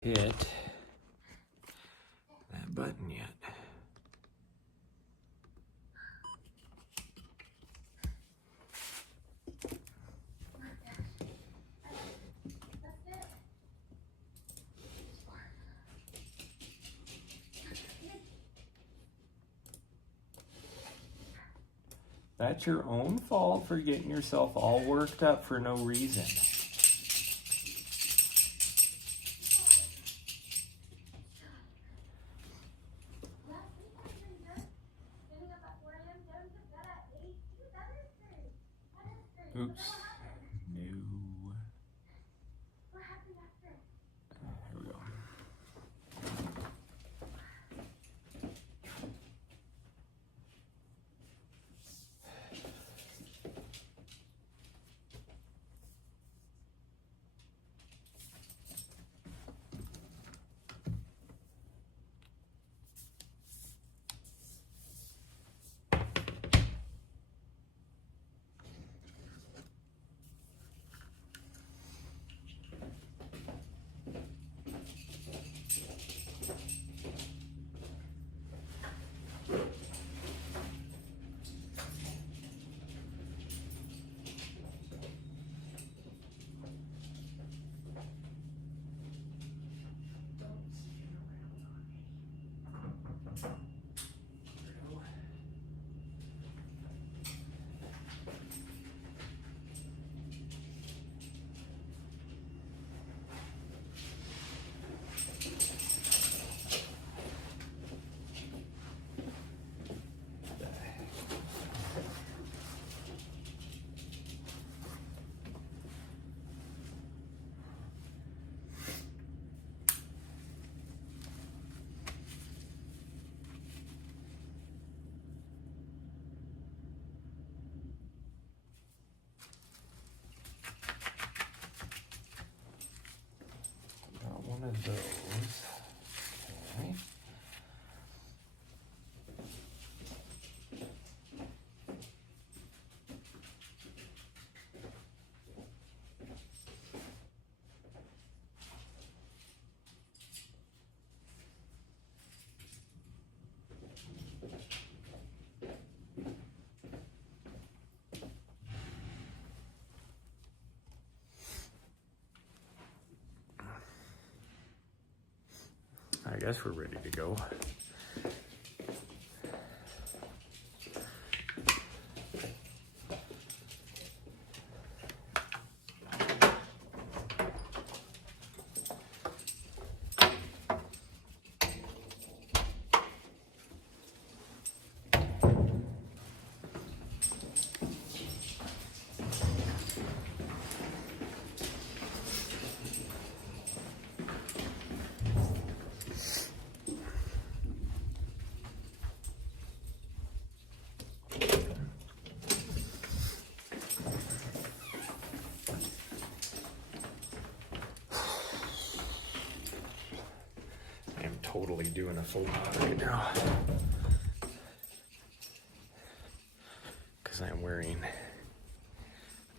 hit that button yet. That's your own fault for getting yourself all worked up for no reason. Oops. No. Here we go. One of those. Okay. I guess we're ready to go. Totally doing a full body right now because I'm wearing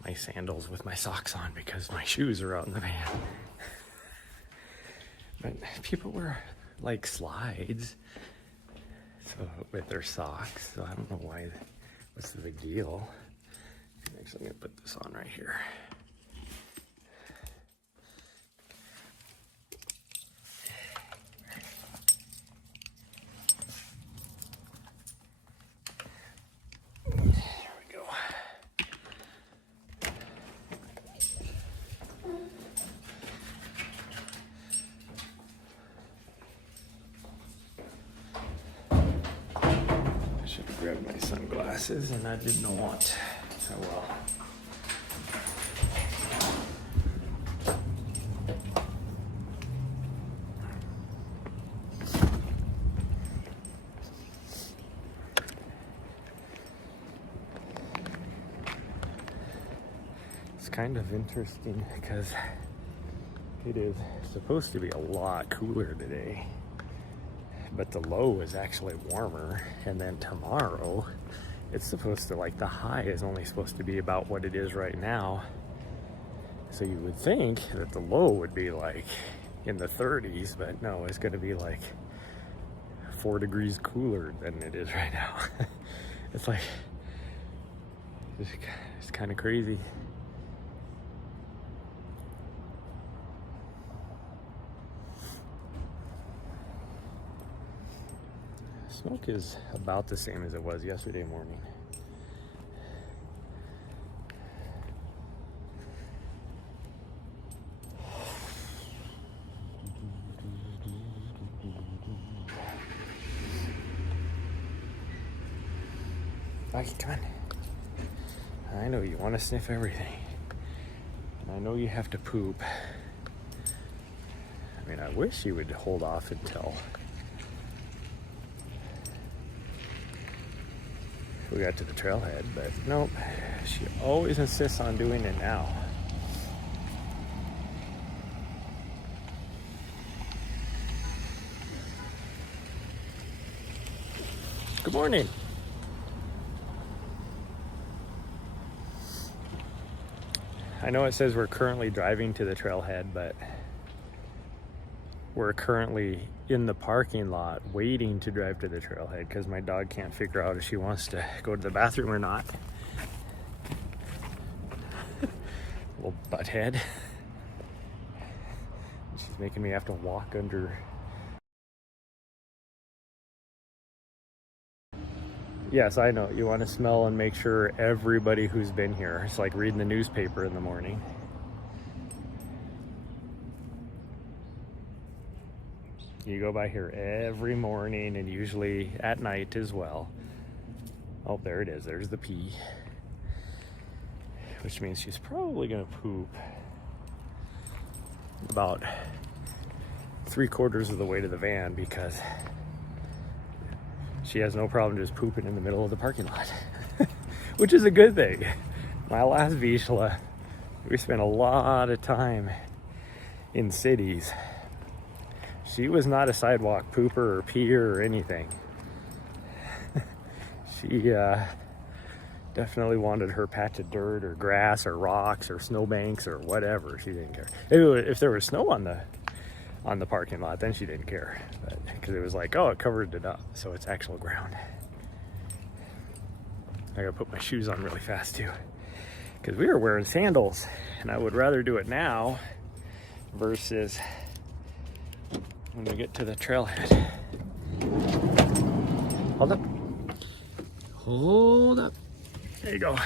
my sandals with my socks on because my shoes are out in the van. But people wear like slides with their socks, so I don't know why. What's the big deal? Actually, I'm gonna put this on right here. Grabbed my sunglasses and I did not. Oh well. It's kind of interesting because it is supposed to be a lot cooler today. But the low is actually warmer, and then tomorrow it's supposed to, like, the high is only supposed to be about what it is right now. So you would think that the low would be like in the 30s, but no, it's going to be like 4 degrees cooler than it is right now. It's like, it's kind of crazy. Smoke is about the same as it was yesterday morning. Rocky, come on. I know you want to sniff everything. And I know you have to poop. I mean, I wish you would hold off until we got to the trailhead, but nope. She always insists on doing it now. Good morning. I know it says we're currently driving to the trailhead, but we're currently in the parking lot waiting to drive to the trailhead because my dog can't figure out if she wants to go to the bathroom or not. Little butthead. She's making me have to walk under. Yes, I know. You want to smell and make sure everybody who's been here. It's like reading the newspaper in the morning. You go by here every morning and usually at night as well. Oh, there it is. There's the pee. Which means she's probably going to poop about 3/4 of the way to the van because she has no problem just pooping in the middle of the parking lot, which is a good thing. My last Vizsla, we spent a lot of time in cities. She was not a sidewalk pooper or peer or anything. She definitely wanted her patch of dirt or grass or rocks or snowbanks or whatever. She didn't care. If there was snow on the parking lot, then she didn't care, because it was like, oh, it covered it up, so it's actual ground. I gotta put my shoes on really fast too, because we were wearing sandals, and I would rather do it now versus when we get to the trailhead. Hold up, there you go.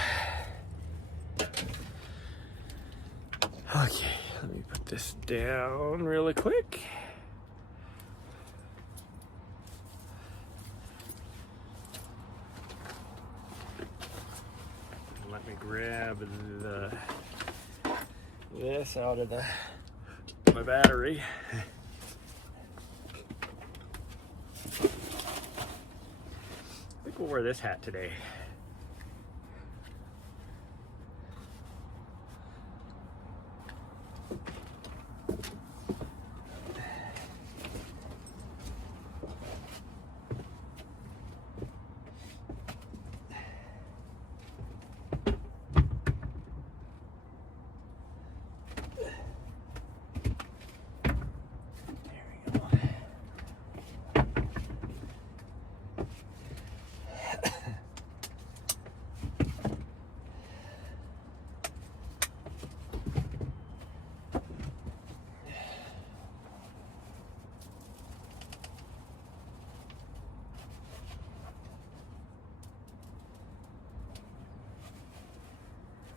Okay, let me put this down really quick. Let me grab this out of my battery. I think we'll wear this hat today.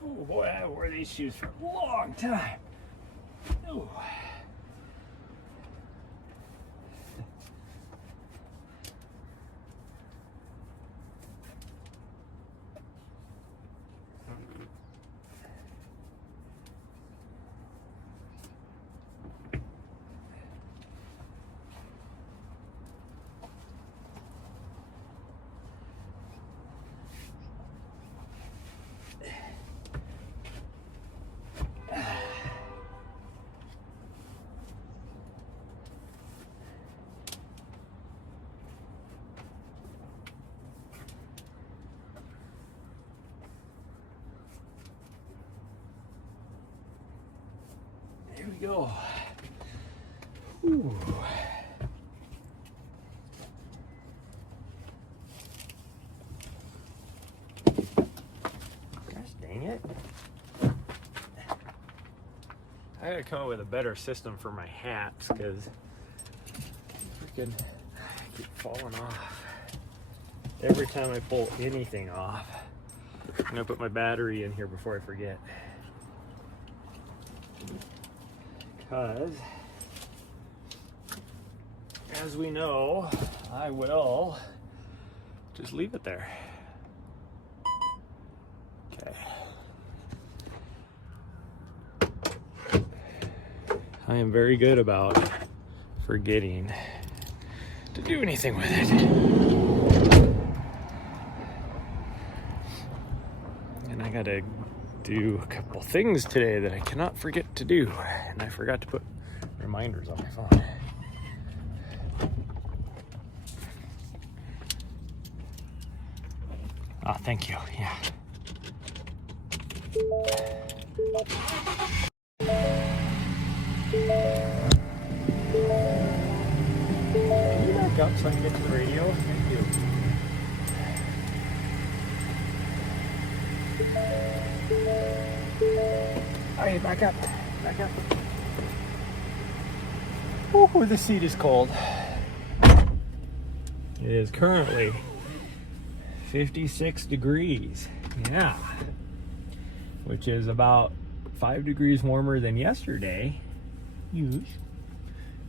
Oh boy, I wore these shoes for a long time. Ooh. Here we go. Whew. Gosh dang it. I gotta come up with a better system for my hats because freaking I keep falling off. Every time I pull anything off. I'm gonna put my battery in here before I forget. Because, as we know, I will just leave it there. Okay. I am very good about forgetting to do anything with it. And I gotta do a couple things today that I cannot forget to do. And I forgot to put reminders on my phone. Oh, thank you. Yeah. Can you back up so I can get to the radio? Thank you. Alright, back up. Back up. Ooh, the seat is cold. It is currently 56 degrees. Yeah. Which is about 5 degrees warmer than yesterday. Huge.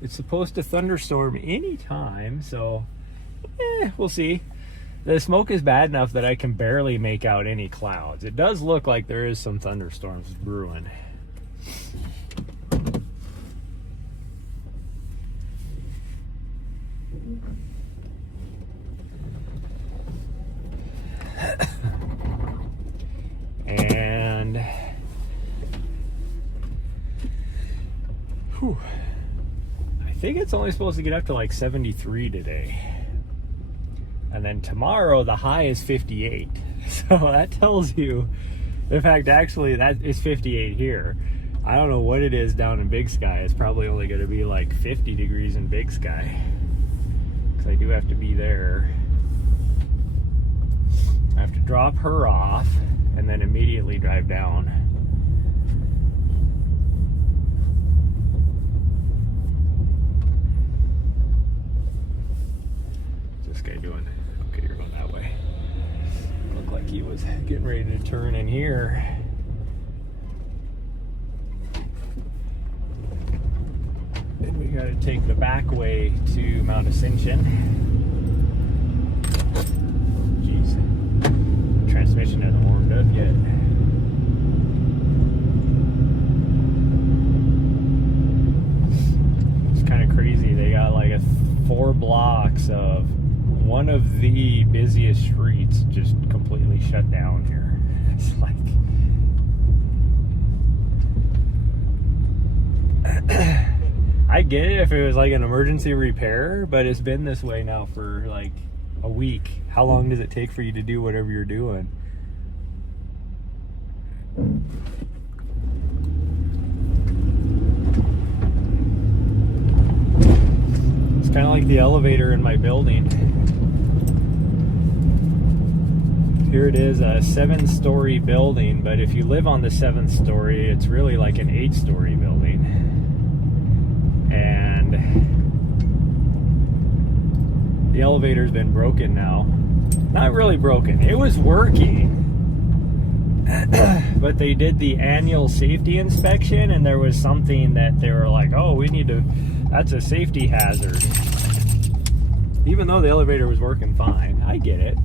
It's supposed to thunderstorm anytime, so we'll see. The smoke is bad enough that I can barely make out any clouds. It does look like there is some thunderstorms brewing. And whew, I think it's only supposed to get up to like 73 today. And then tomorrow the high is 58. So that tells you, in fact, actually that is 58 here. I don't know what it is down in Big Sky. It's probably only going to be like 50 degrees in Big Sky. Because I do have to be there. I have to drop her off and then immediately drive down. What's this guy doing? Okay, you're going that way. Looked like he was getting ready to turn in here. And we got to take the back way to Mount Ascension. Jeez, the transmission hasn't warmed up yet. It's kind of crazy. They got like 4 blocks of one of the busiest streets just completely shut down here. It's like I get it if it was like an emergency repair, but it's been this way now for like a week. How long does it take for you to do whatever you're doing? It's kind of like the elevator in my building. Here it is, a 7-story building, but if you live on the 7th story, it's really like an 8-story building. And the elevator's been broken now. Not really broken. It was working. But they did the annual safety inspection and there was something that they were like, oh, we need to, that's a safety hazard. Even though the elevator was working fine. I get it.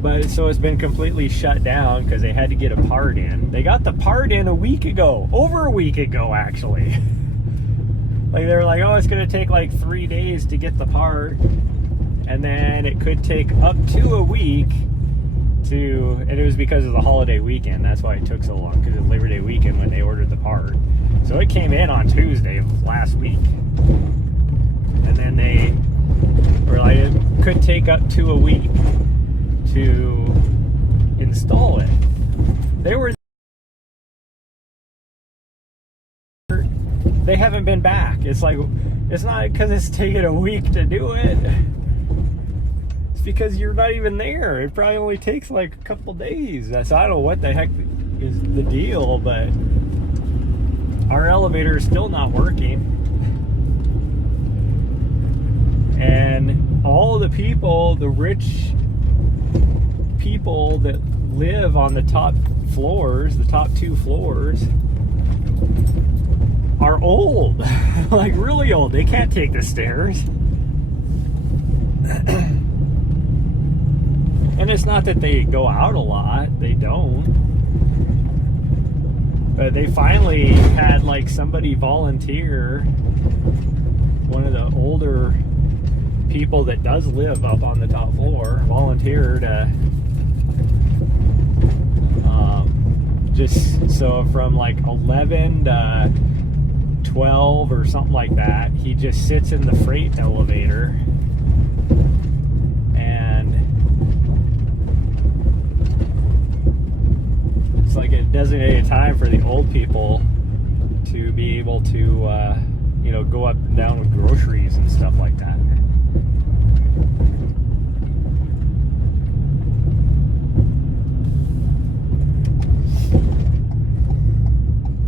But so it's been completely shut down because they had to get a part in. They got the part in a week ago. Over a week ago, actually. Like they were like, oh, it's going to take like 3 days to get the part. And then it could take up to a week to, and it was because of the holiday weekend. That's why it took so long, because it's Labor Day weekend when they ordered the part. So it came in on Tuesday of last week. And then they were like, it could take up to a week to install it. They they haven't been back. It's like, it's not because it's taken a week to do it. It's because you're not even there. It probably only takes like a couple days. So I don't know what the heck is the deal, but our elevator is still not working. And all the people, the rich people that live on the top floors, the top 2 floors, are old. Like really old. They can't take the stairs. And it's not that they go out a lot. They don't. But they finally had like somebody volunteer, one of the older people that does live up on the top floor, volunteer to just so from like 11 to 12 or something like that, he just sits in the freight elevator and it's like a designated time for the old people to be able to you know, go up and down with groceries and stuff like that.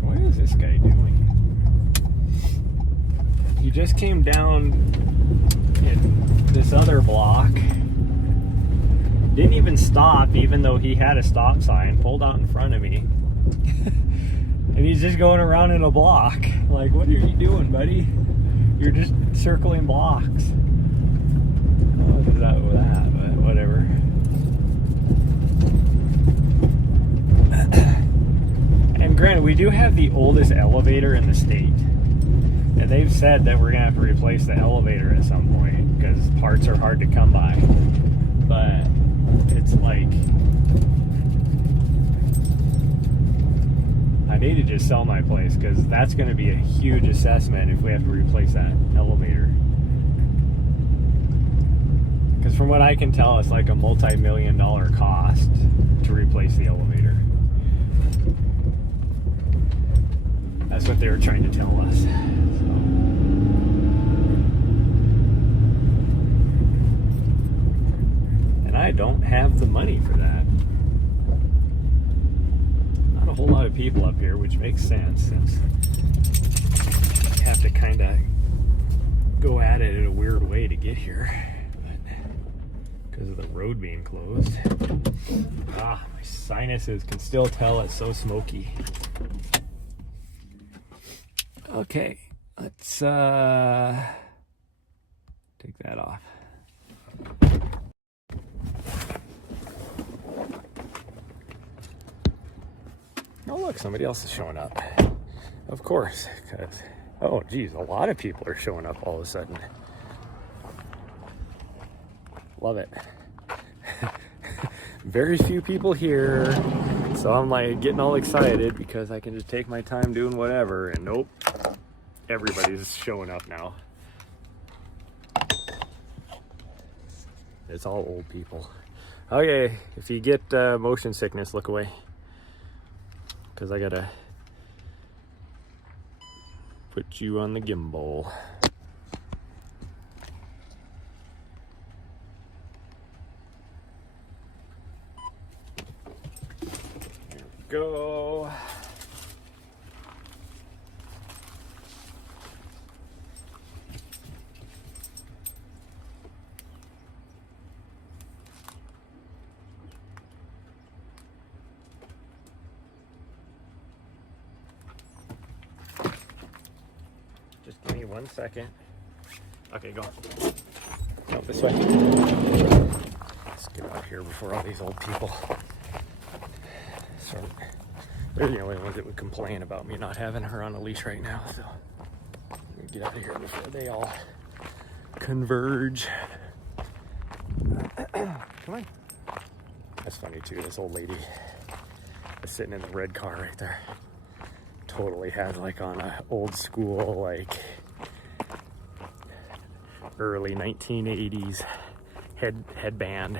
What is this guy doing? He just came down in this other block. Didn't even stop, even though he had a stop sign, pulled out in front of me. And he's just going around in a block. Like, what are you doing, buddy? You're just circling blocks. What is that with that? But whatever. And granted, we do have the oldest elevator in the state. And they've said that we're going to have to replace the elevator at some point because parts are hard to come by. But it's like, I need to just sell my place because that's going to be a huge assessment if we have to replace that elevator. Because from what I can tell, it's like a multi-million-dollar cost to replace the elevator. That's what they were trying to tell us. And I don't have the money for that. Not a whole lot of people up here, which makes sense since you have to kind of go at it in a weird way to get here. Because of the road being closed. Ah, my sinuses can still tell it's so smoky. Okay, let's take that off. Oh look, somebody else is showing up. Of course, because, oh geez, a lot of people are showing up all of a sudden. Love it. Very few people here, so I'm like getting all excited because I can just take my time doing whatever, and nope, everybody's showing up now. It's all old people. Okay, if you get motion sickness, look away, because I gotta put you on the gimbal. Go. Just give me 1 second. Okay, go on. No, this way. Let's get out of here before all these old people. So they're the only ones that would complain about me not having her on a leash right now. So let me get out of here before they all converge. Come on. That's funny too. This old lady is sitting in the red car right there. Totally has like on a old school, like early 1980s headband.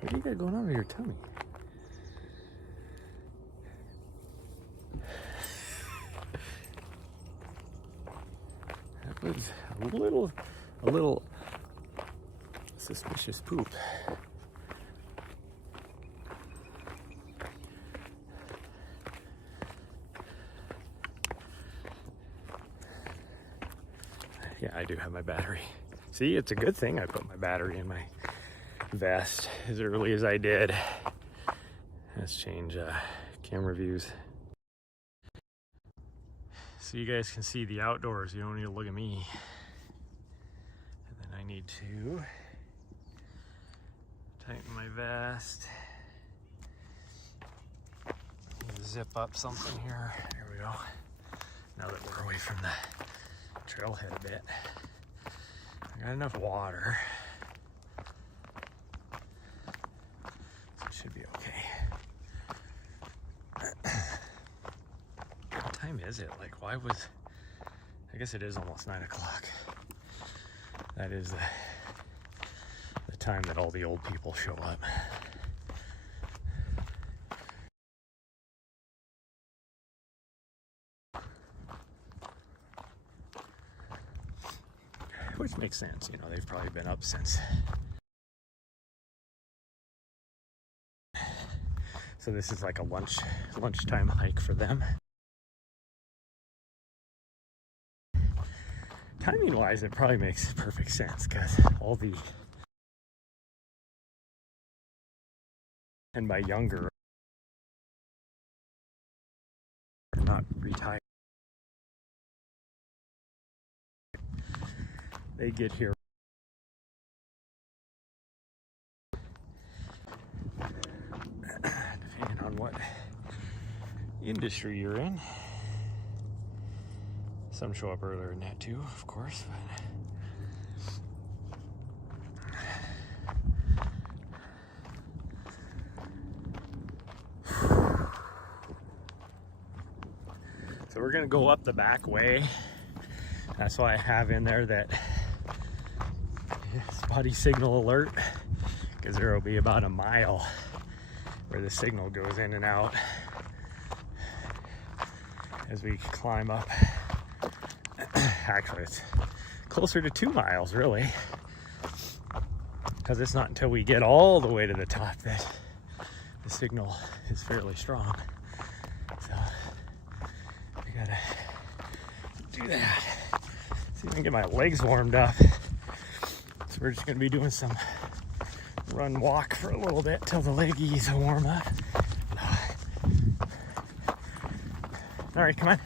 What do you got going on with your tummy? was a little suspicious poop. Yeah, I do have my battery. See, it's a good thing I put my battery in my vest as early as I did. Let's change camera views. So you guys can see the outdoors. You don't need to look at me. And then I need to tighten my vest. Zip up something here. There we go. Now that we're away from the trailhead a bit. I got enough water. So it should be okay. What time is it? Like, why was... I guess it is almost 9 o'clock. That is the time that all the old people show up. Which makes sense, you know, they've probably been up since. So this is like a lunchtime hike for them. Timing wise, it probably makes perfect sense because all the, and by younger, are not retired. They get here depending on what industry you're in. Some show up earlier than that too, of course, so we're gonna go up the back way. That's why I have in there that spotty signal alert, because there will be about a mile where the signal goes in and out as we climb up. Actually, it's closer to 2 miles, really, because it's not until we get all the way to the top that the signal is fairly strong. So we gotta do that. See if I can get my legs warmed up. So we're just gonna be doing some run walk for a little bit till the leggies warm up. All right, come on.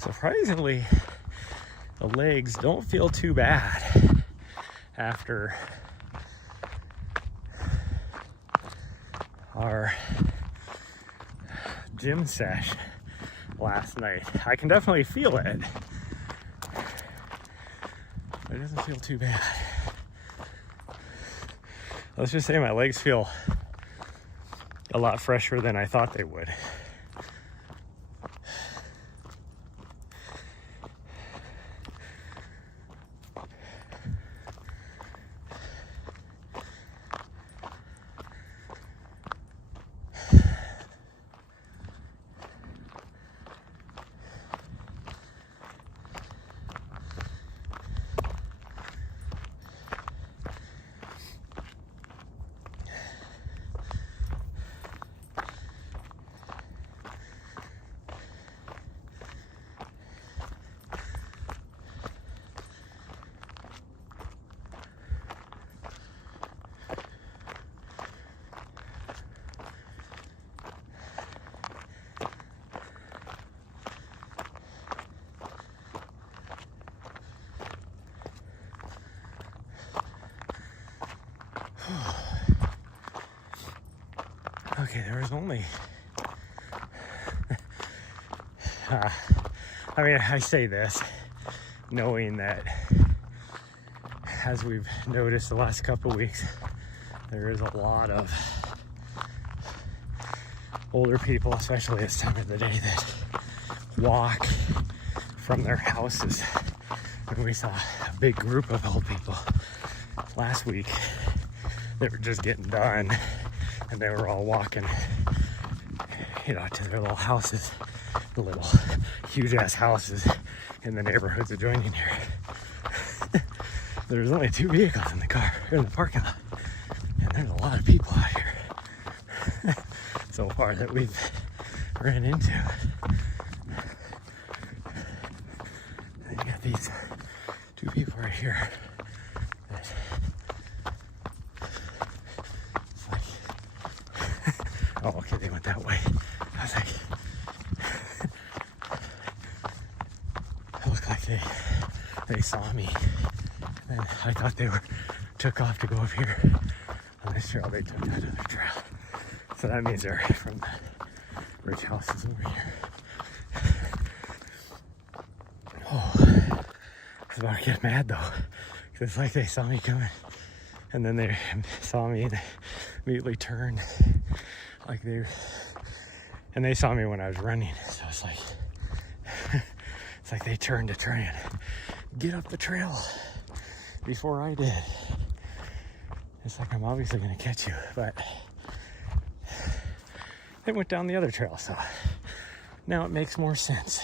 Surprisingly, the legs don't feel too bad after our gym sesh last night. I can definitely feel it, but it doesn't feel too bad. Let's just say my legs feel a lot fresher than I thought they would. Okay, there was only, I mean, I say this knowing that, as we've noticed the last couple of weeks, there is a lot of older people, especially this time of the day, that walk from their houses. And we saw a big group of old people last week. They were just getting done and they were all walking, you know, to their little houses, the little huge ass houses in the neighborhoods adjoining here. There's only 2 vehicles in the parking lot, and there's a lot of people out here so far that we've ran into. And you got these 2 people right here that it's like, oh, okay, they went that way. I was like, it looked like they saw me. And I thought they took off to go up here on this trail. They took that other trail. So that means they're from the rich houses over here. Oh, I was about to get mad though. Cause it's like they saw me coming. And then they saw me and they immediately turned. And they saw me when I was running. So it's like they turned to try and get up the trail before I did. It's like I'm obviously gonna catch you, but they went down the other trail, so now it makes more sense.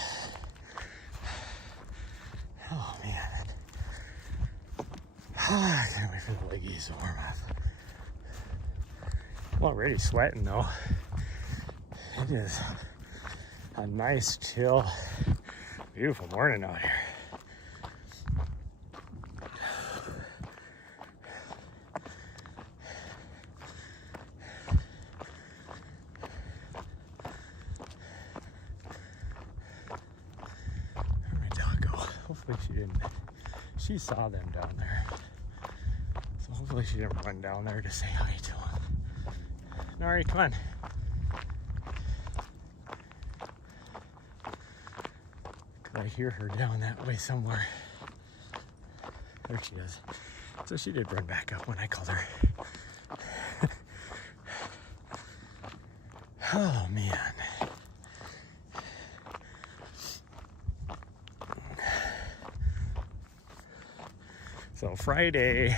Oh man. I can't wait for the leggies to warm up. I'm already sweating though. It is a nice, chill, beautiful morning out here. She saw them down there, so hopefully she didn't run down there to say hi to them. Nari, come on. Cause I hear her down that way somewhere. There she is. So she did run back up when I called her. Oh man. So Friday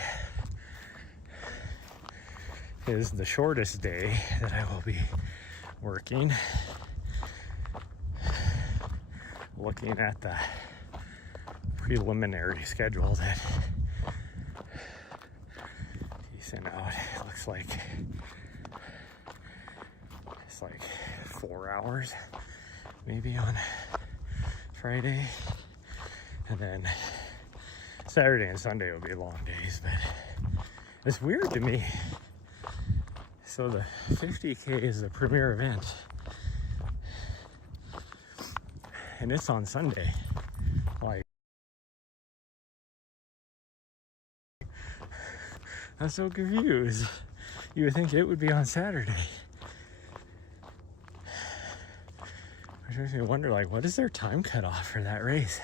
is the shortest day that I will be working. Looking at the preliminary schedule that he sent out, it looks like it's like 4 hours maybe on Friday, and then Saturday and Sunday will be long days. But it's weird to me. So the 50K is the premier event, and it's on Sunday. Like, I'm so confused. You would think it would be on Saturday. Which makes me wonder, like, what is their time cutoff for that race?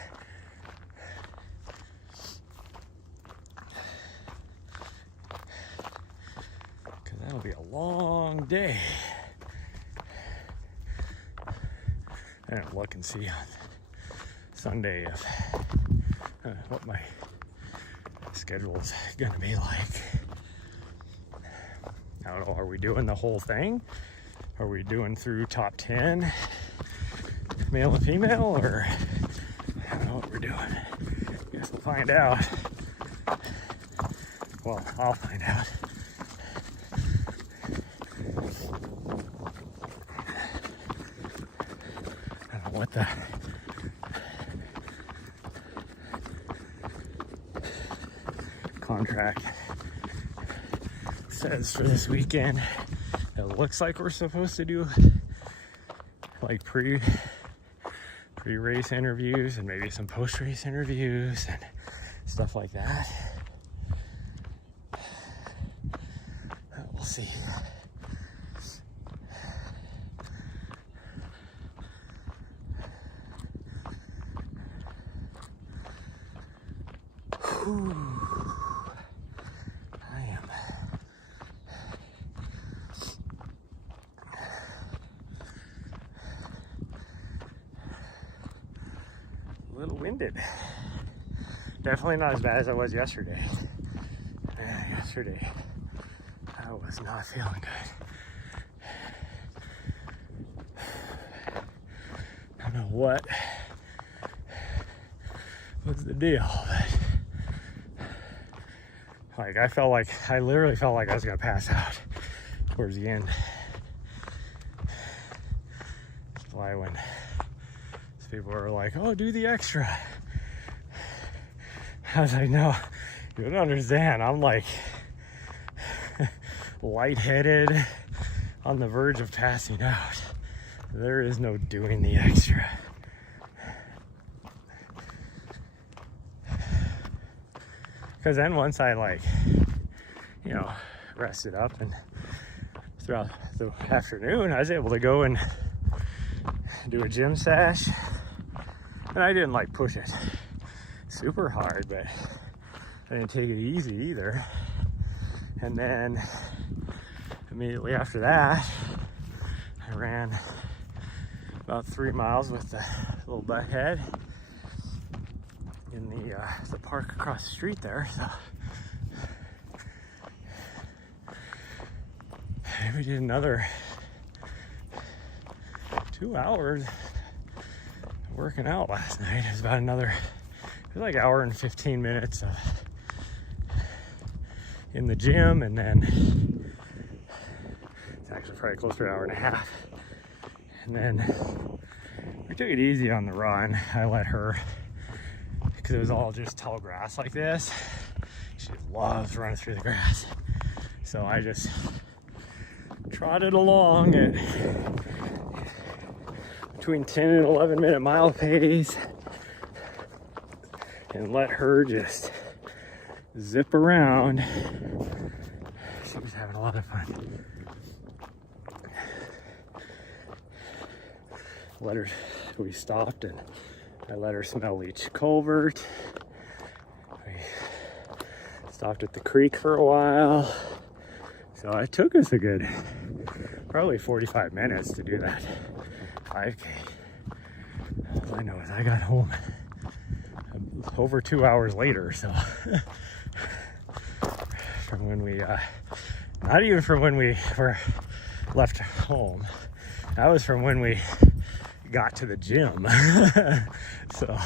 Because that'll be a long day. I don't look and see on Sunday if what my schedule's gonna be like. I don't know, are we doing the whole thing? Are we doing through top 10, male and female, or I don't know what we're doing. Guess we'll find out. Well, I'll find out. I don't know what the contract says for this weekend. It looks like we're supposed to do like pre-race interviews and maybe some post-race interviews and stuff like that. We'll see. Whew. little winded. Definitely not as bad as I was yesterday. Yesterday, I was not feeling good. I don't know what was the deal, but like I literally felt like I was gonna pass out towards the end. That's why when people were like, "Oh, do the extra," I was like, "No, you don't understand. I'm like lightheaded, on the verge of passing out. There is no doing the extra." Because then once I rested up, and throughout the afternoon, I was able to go and do a gym sesh. And I didn't push it super hard, but I didn't take it easy either. And then immediately after that, I ran about 3 miles with the little butt head in the park across the street there. So we did another 2 hours working out last night. It was about like hour and 15 minutes in the gym, and then it's actually probably closer to an hour and a half. And then we took it easy on the run. I let her, because it was all just tall grass like this. She loves running through the grass. So I just trotted along at between 10 and 11 minute mile pace and let her just zip around. She was having a lot of fun. We stopped and I let her smell each culvert. We stopped at the creek for a while. So it took us a good, probably 45 minutes to do that 5K. All I know is I got home over 2 hours later, so from when we, not even from when we were left home, that was from when we got to the gym. So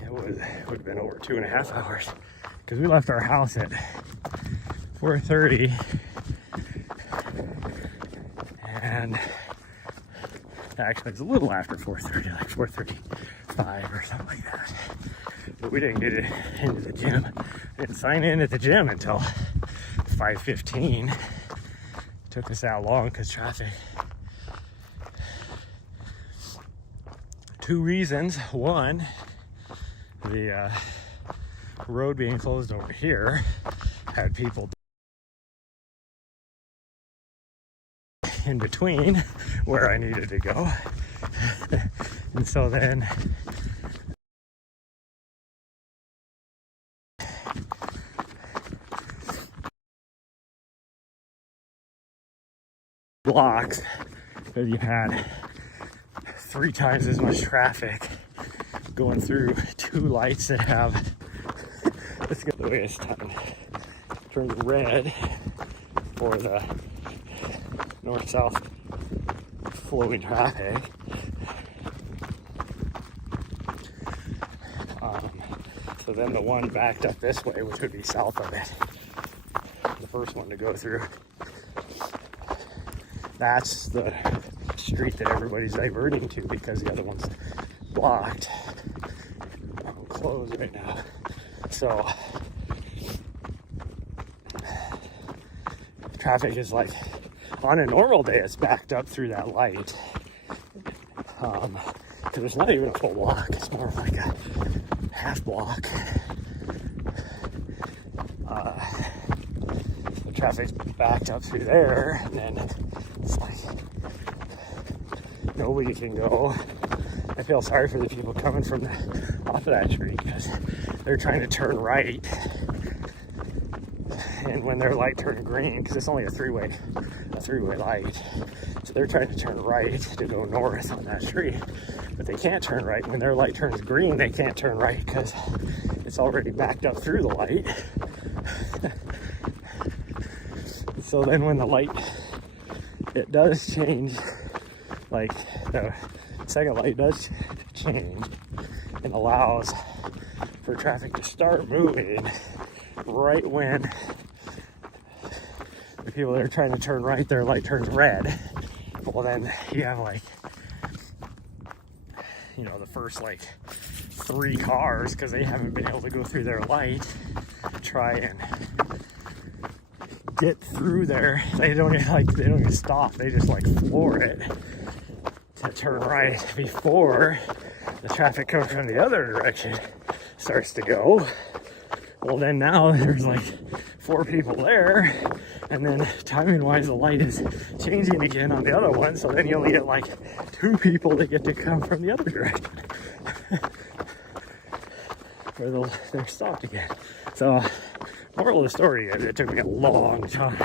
it would have been over 2.5 hours, because we left our house at 4:30, and actually it's a little after 4:30, like 4:35 or something like that. But we didn't get it into the gym. We didn't sign in at the gym until 5:15. It took us that long because traffic. 2 reasons. One, the road being closed over here had people in between where I needed to go. And so then blocks, because you had 3 times as much traffic going through 2 lights that have, let's get the way it's turned red for the north-south flowing traffic. So then the one backed up this way, which would be south of it, the first one to go through, that's the street that everybody's diverting to, because the other one's blocked, closed right now. So traffic is like, on a normal day, it's backed up through that light, because it's not even a full block, it's more like a half block. The traffic's backed up through there, and then it's like nobody can go. I feel sorry for the people coming from off of that street, because they're trying to turn right, and when their light turned green, because it's only a through a light. So they're trying to turn right to go north on that street, but they can't turn right. When their light turns green, they can't turn right because it's already backed up through the light. So then when the light, it does change, like the second light does change and allows for traffic to start moving right when the people that are trying to turn right, their light turns red. Well, then you have like, you know, the first like 3 cars, because they haven't been able to go through their light, try and get through there. They don't even stop. They just like floor it to turn right before the traffic coming from the other direction starts to go. Well, then now there's like 4 people there, and then timing wise the light is changing again on the other one, so then you only get like 2 people that get to come from the other direction where they're stopped again. So moral of the story is it took me a long time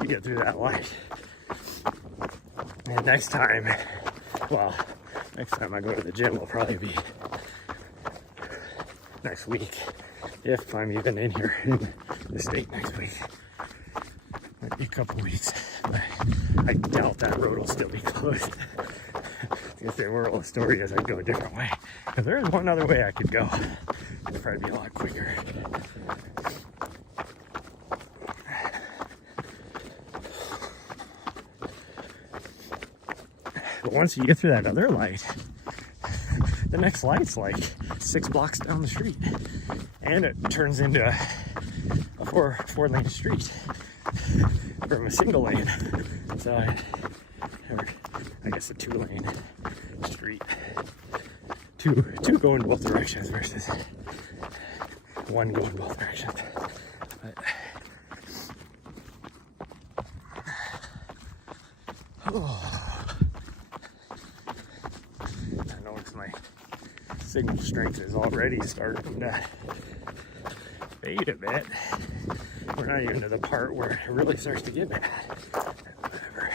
to get through that light. And next time I go to the gym will probably be next week, if I'm even in here in the state next week. Might be a couple weeks, but I doubt that road will still be closed. If the moral of the story is I'd go a different way. Because there is one other way I could go. It'd probably be a lot quicker. But once you get through that other light, the next light's like 6 blocks down the street, and it turns into a four-lane street from a single lane. So I guess a 2-lane street. Two go in both directions versus 1 go in both directions. But, I notice my signal strength is already starting to fade a bit. We're not even to the part where it really starts to get bad. Whatever.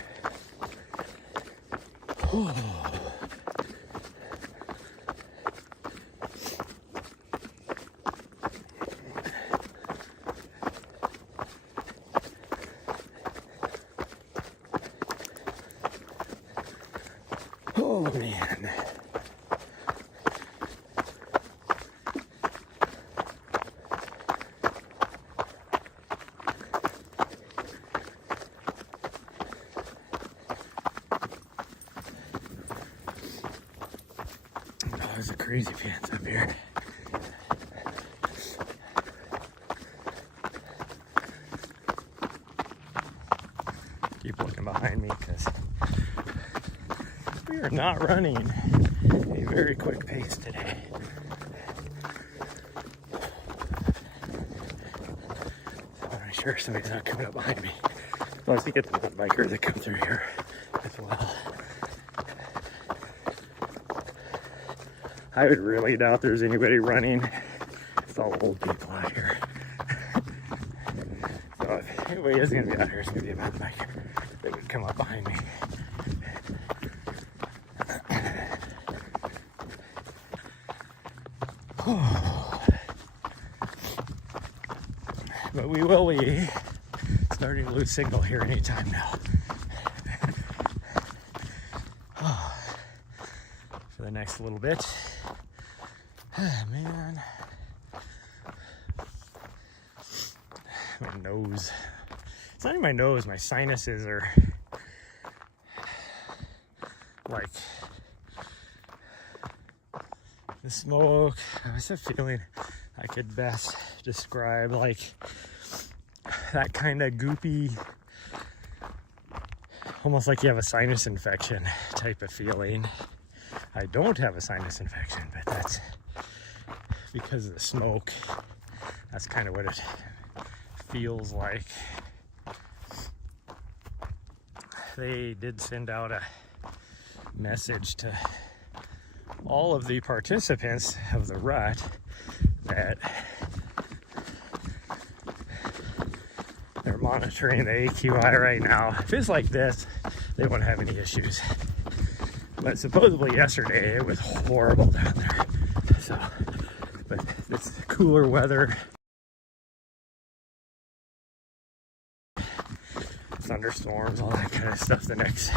Oh man. Oh, there's a crazy pants up here. Keep looking behind me because we are not running a very quick pace today. So I'm sure somebody's not coming up behind me. Plus you get the mountain biker that come through here as well. I would really doubt there's anybody running. It's all old people out here. So if anybody is going to be out here, it's going to be a mountain biker that would come up behind me. But we will be starting to lose signal here anytime now. For the next little bit. Man. My nose. It's not in my nose, my sinuses are like the smoke. I was just feeling I could best describe like that kind of goopy, almost like you have a sinus infection type of feeling. I don't have a sinus infection, but that's because of the smoke. That's kind of what it feels like. They did send out a message to all of the participants of the rut that their monitoring the AQI right now. If it's like this, they won't have any issues. But supposedly yesterday it was horrible down there. So, but it's cooler weather. Thunderstorms, all that kind of stuff. The next,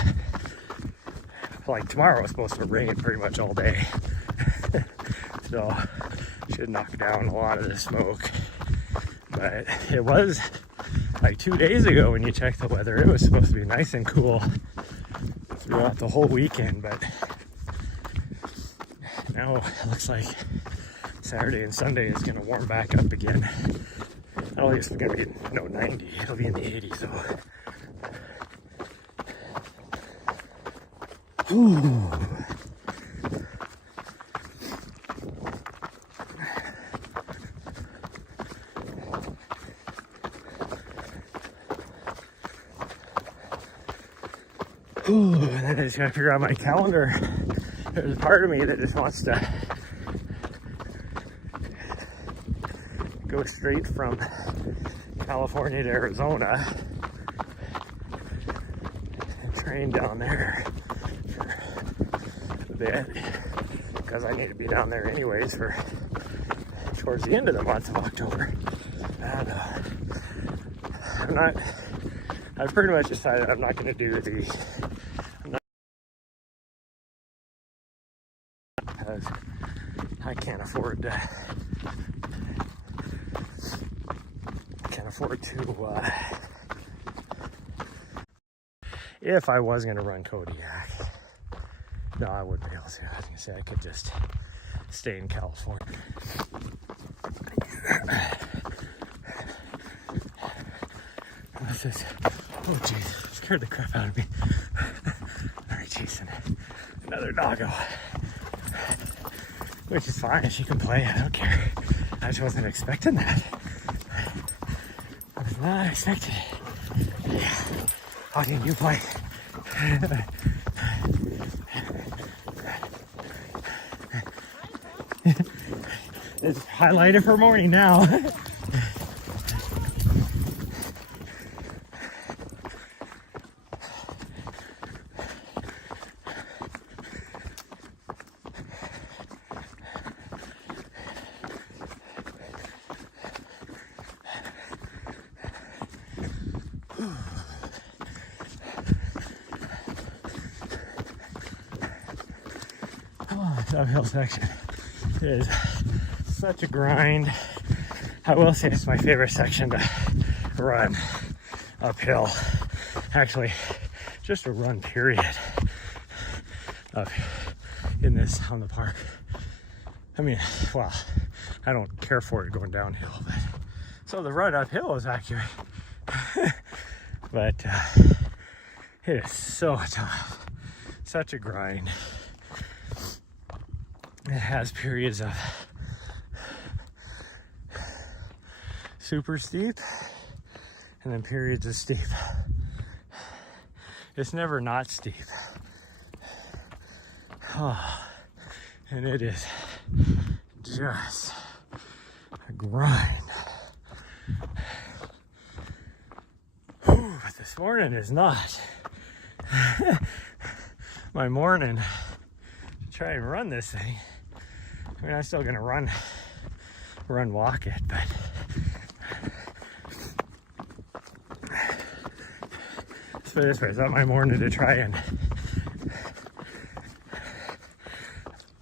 like tomorrow, is supposed to rain pretty much all day. So, should knock down a lot of the smoke. But it was like 2 days ago when you checked the weather, it was supposed to be nice and cool throughout the whole weekend. But now it looks like Saturday and Sunday is going to warm back up again. I don't think it's going to be 90, it'll be in the 80s though. Ooh. Ooh, and then I just gotta figure out my calendar. There's a part of me that just wants to go straight from California to Arizona and train down there for a bit, because I need to be down there anyways for towards the end of the month of October. And I've pretty much decided I'm not going to do because I can't afford to if I was going to run Kodiak, no, I wouldn't be able to. I was going to say I could just stay in California. What's this? Oh jeez, scared the crap out of me. Alright, Jason, another doggo. Which is fine, she can play, I don't care. I just wasn't expecting that. I was not expecting it. Yeah. How did you play? It's highlighted for morning now. The uphill section is such a grind. I will say it's my favorite section to run uphill. Actually, just a run period up in this on the park. I mean, well, I don't care for it going downhill, but so the run uphill is accurate. But it is so tough, such a grind. It has periods of super steep and then periods of steep. It's never not steep. Oh, and it is just a grind. Whew, but this morning is not. My morning to try and run this thing. I mean, I'm still gonna run walk it, but let's put it this way, it's not my morning to try and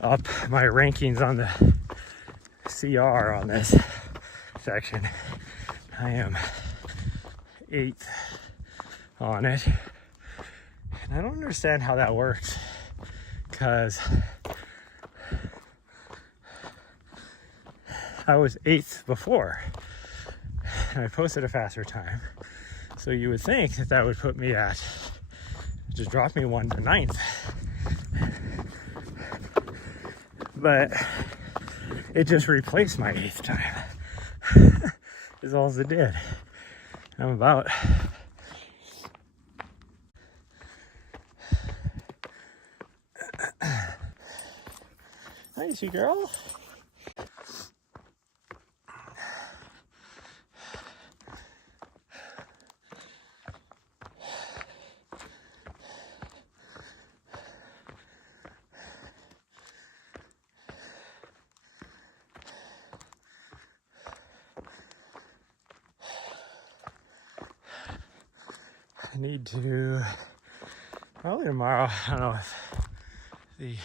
up my rankings on the CR on this section. I am 8th on it, and I don't understand how that works, because I was 8th before and I posted a faster time, so you would think that that would put me at, just drop me 1 to 9th, but it just replaced my 8th time. Is all it did. I'm about nice, you girl. need to, probably tomorrow, I don't know if the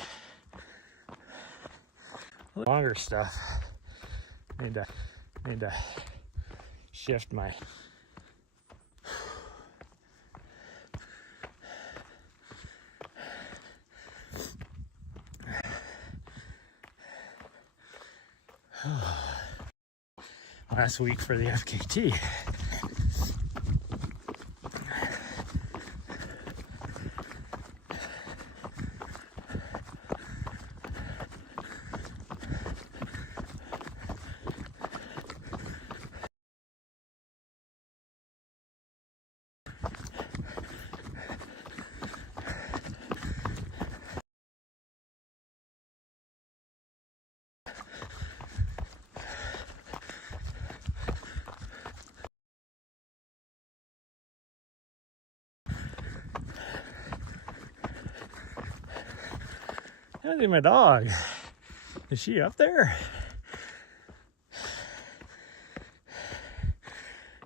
longer stuff, need to shift my last week for the FKT. I see my dog. Is she up there?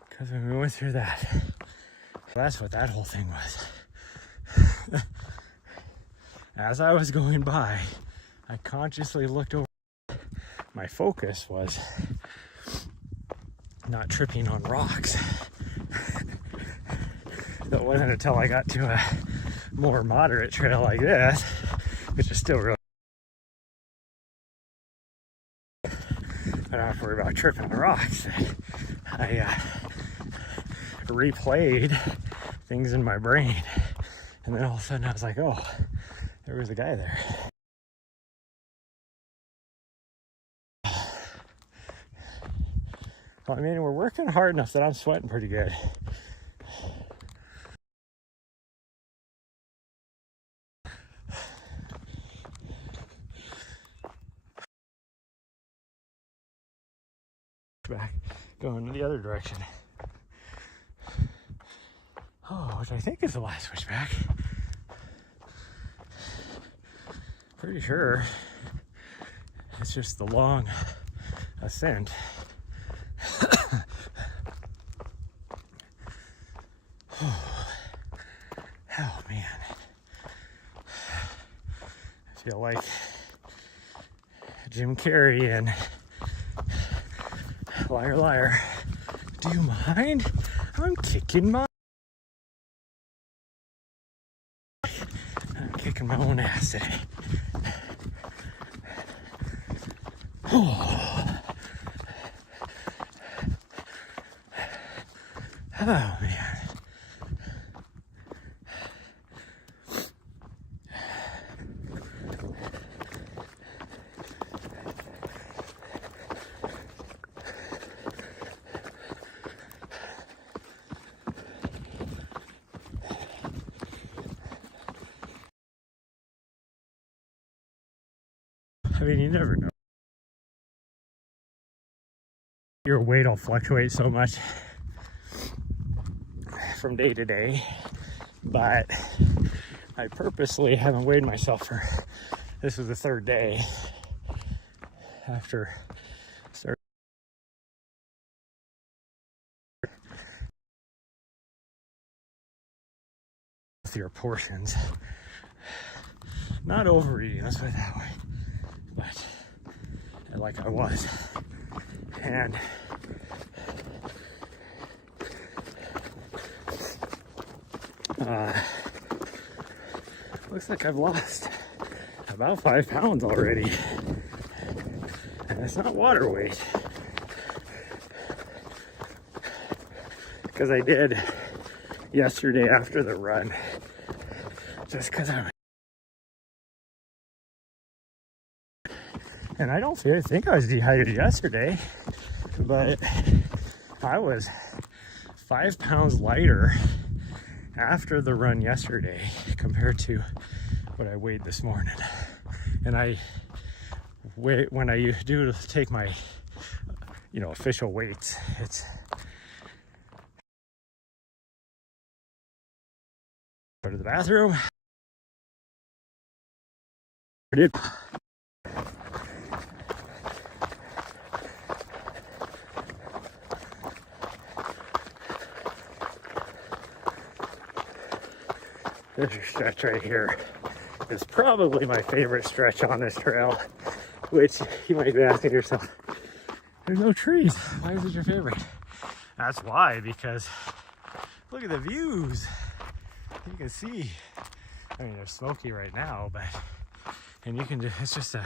Because when we went through that, that's what that whole thing was. As I was going by, I consciously looked over. My focus was not tripping on rocks. It wasn't until I got to a more moderate trail like this, which is still really, I don't have to worry about tripping on rocks. I replayed things in my brain, and then all of a sudden I was like, oh, there was a guy there. Well, I mean, we're working hard enough that I'm sweating pretty good. Back, going in the other direction. Oh, which I think is the last switchback. Pretty sure it's just the long ascent. Oh man, I feel like Jim Carrey and Liar Liar. Do you mind? I'm kicking my own ass today. Oh. Oh man. I mean, you never know. Your weight will fluctuate so much from day to day, but I purposely haven't weighed myself for, this was the third day after starting your portions. Not overeating, let's put it that way, but like I was. And looks like I've lost about 5 pounds already, and it's not water weight, because I did yesterday after the run, just because and I don't think I was dehydrated yesterday, but I was 5 pounds lighter after the run yesterday compared to what I weighed this morning. And I weigh, when I do take my, official weights, it's go to the bathroom. This stretch right here is probably my favorite stretch on this trail, which you might be asking yourself, there's no trees. Why is it your favorite? That's why, because look at the views. You can see, I mean, they're smoky right now, but, and you can just, it's just a,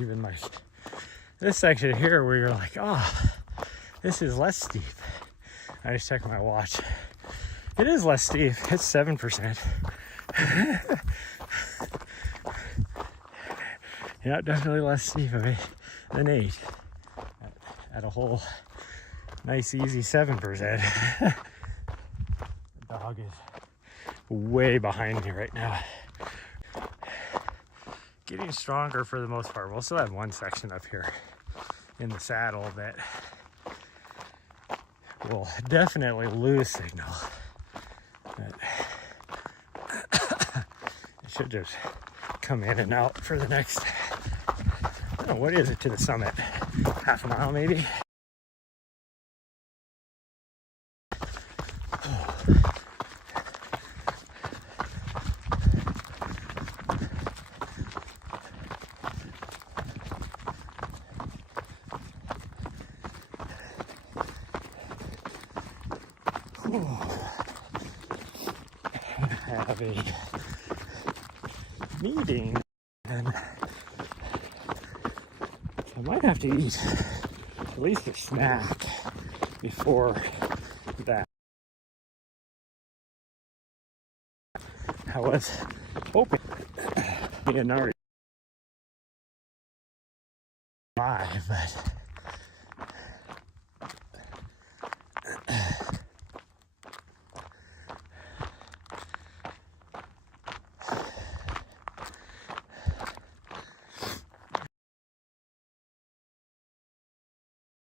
even like this section here where you're like, oh, this is less steep. I just checked my watch. It is less steep. It's 7%. Yeah, definitely less steep of it than 8. At a whole nice easy 7%. The dog is way behind me right now. Getting stronger for the most part. We'll still have one section up here in the saddle that will definitely lose signal. But it should just come in and out for the next, I don't know, what is it to the summit? Half a mile maybe? Have a meeting and I might have to eat at least a snack before that. I was hoping me and Nari 5, but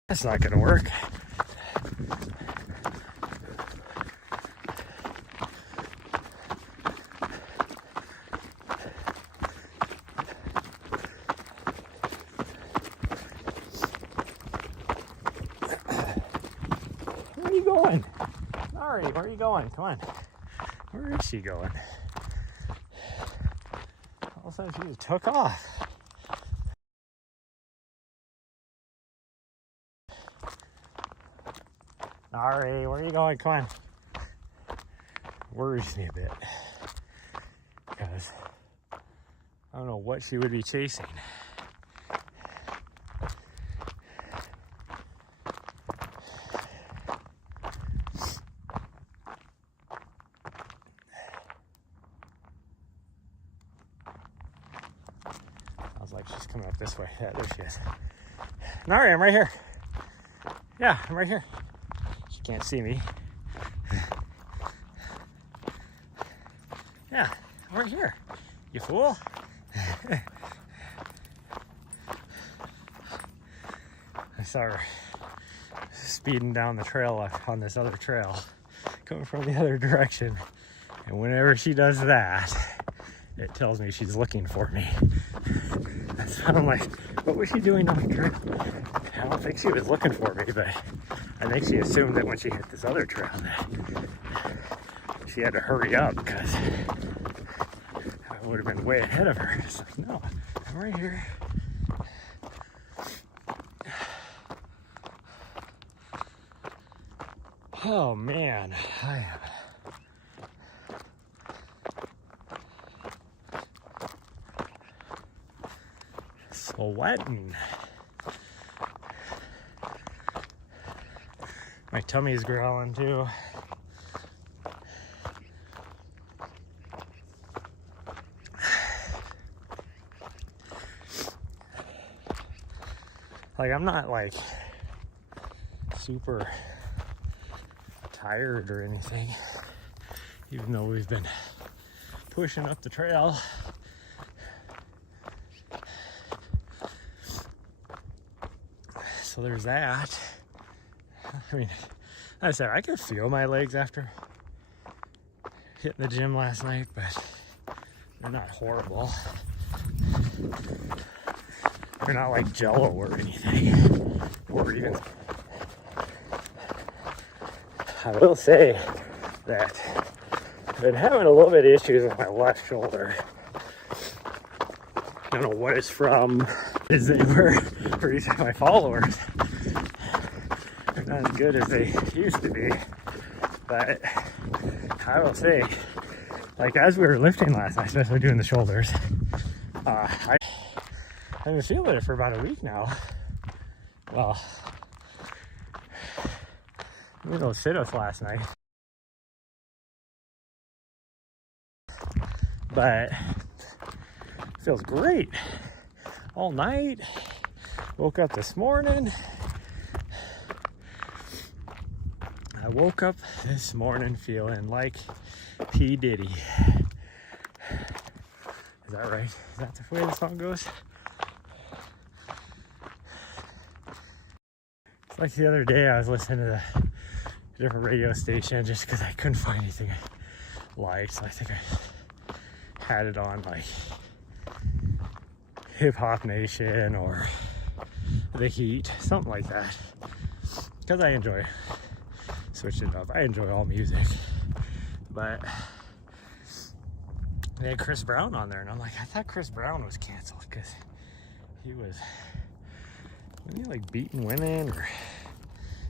that's not gonna work. Where are you going? Sorry, where are you going? Come on. Where is she going? All of a sudden she just took off. Sorry, where are you going? Come on. Worries me a bit because I don't know what she would be chasing. Sounds like she's coming up this way. Yeah, there she is. Nari, I'm right here. Yeah, I'm right here. She can't see me. Yeah, I'm right here. You fool. I saw her speeding down the trail on this other trail, coming from the other direction. And whenever she does that, it tells me she's looking for me. So I'm like, what was she doing on the trail? I don't think she was looking for me, but I think she assumed that when she hit this other trail that she had to hurry up because I would have been way ahead of her. It's like, no, I'm right here. Oh man, I am sweating. My tummy's growling too. Like, I'm not like super tired or anything, even though we've been pushing up the trail. So there's that. I mean, like I said, I could feel my legs after hitting the gym last night, but they're not horrible. They're not like jello or anything, or even. I will say that I've been having a little bit of issues with my left shoulder. I don't know what it's from. Is they were for each of my followers. They're not as good as they used to be. But I will say, like as we were lifting last night, especially doing the shoulders, I've been feeling it for about a week now. Well, we go sit-ups last night. But it feels great all night. Woke up this morning. I woke up this morning feeling like P. Diddy. Is that right? Is that the way the song goes? It's like the other day I was listening to a different radio station just because I couldn't find anything I liked. So I think I had it on like Hip Hop Nation or The Heat, something like that. Because I enjoy switching it up. I enjoy all music. But they had Chris Brown on there, and I'm like, I thought Chris Brown was canceled because he wasn't he like beating women or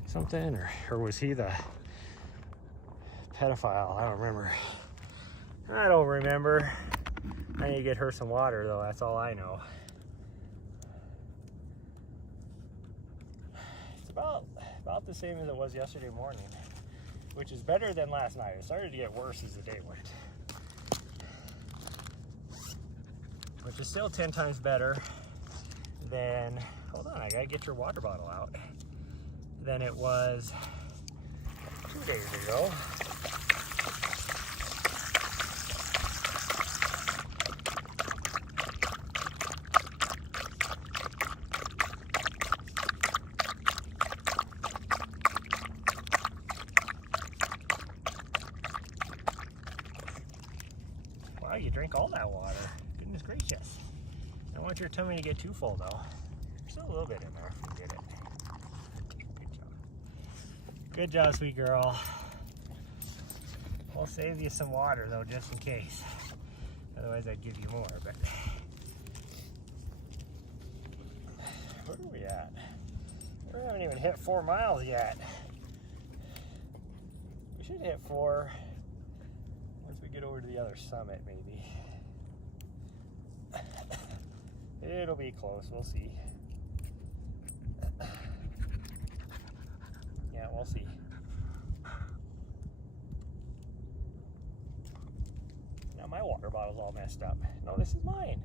something, or was he the pedophile? I don't remember. I need to get her some water though, that's all I know. It's about the same as it was yesterday morning, which is better than last night. It started to get worse as the day went, which is still 10 times better than, hold on, I gotta get your water bottle out, than it was 2 days ago. Wow, you drink all that water. Goodness gracious. I don't want your tummy to get too full though. There's still a little bit in there if you get it. Good job. Good job, sweet girl. We'll save you some water though, just in case. Otherwise I'd give you more, but. Where are we at? We haven't even hit 4 miles yet. We should hit 4 once we get over to the other summit, maybe. It'll be close, we'll see. Yeah, we'll see. Now my water bottle's all messed up. No, this is mine.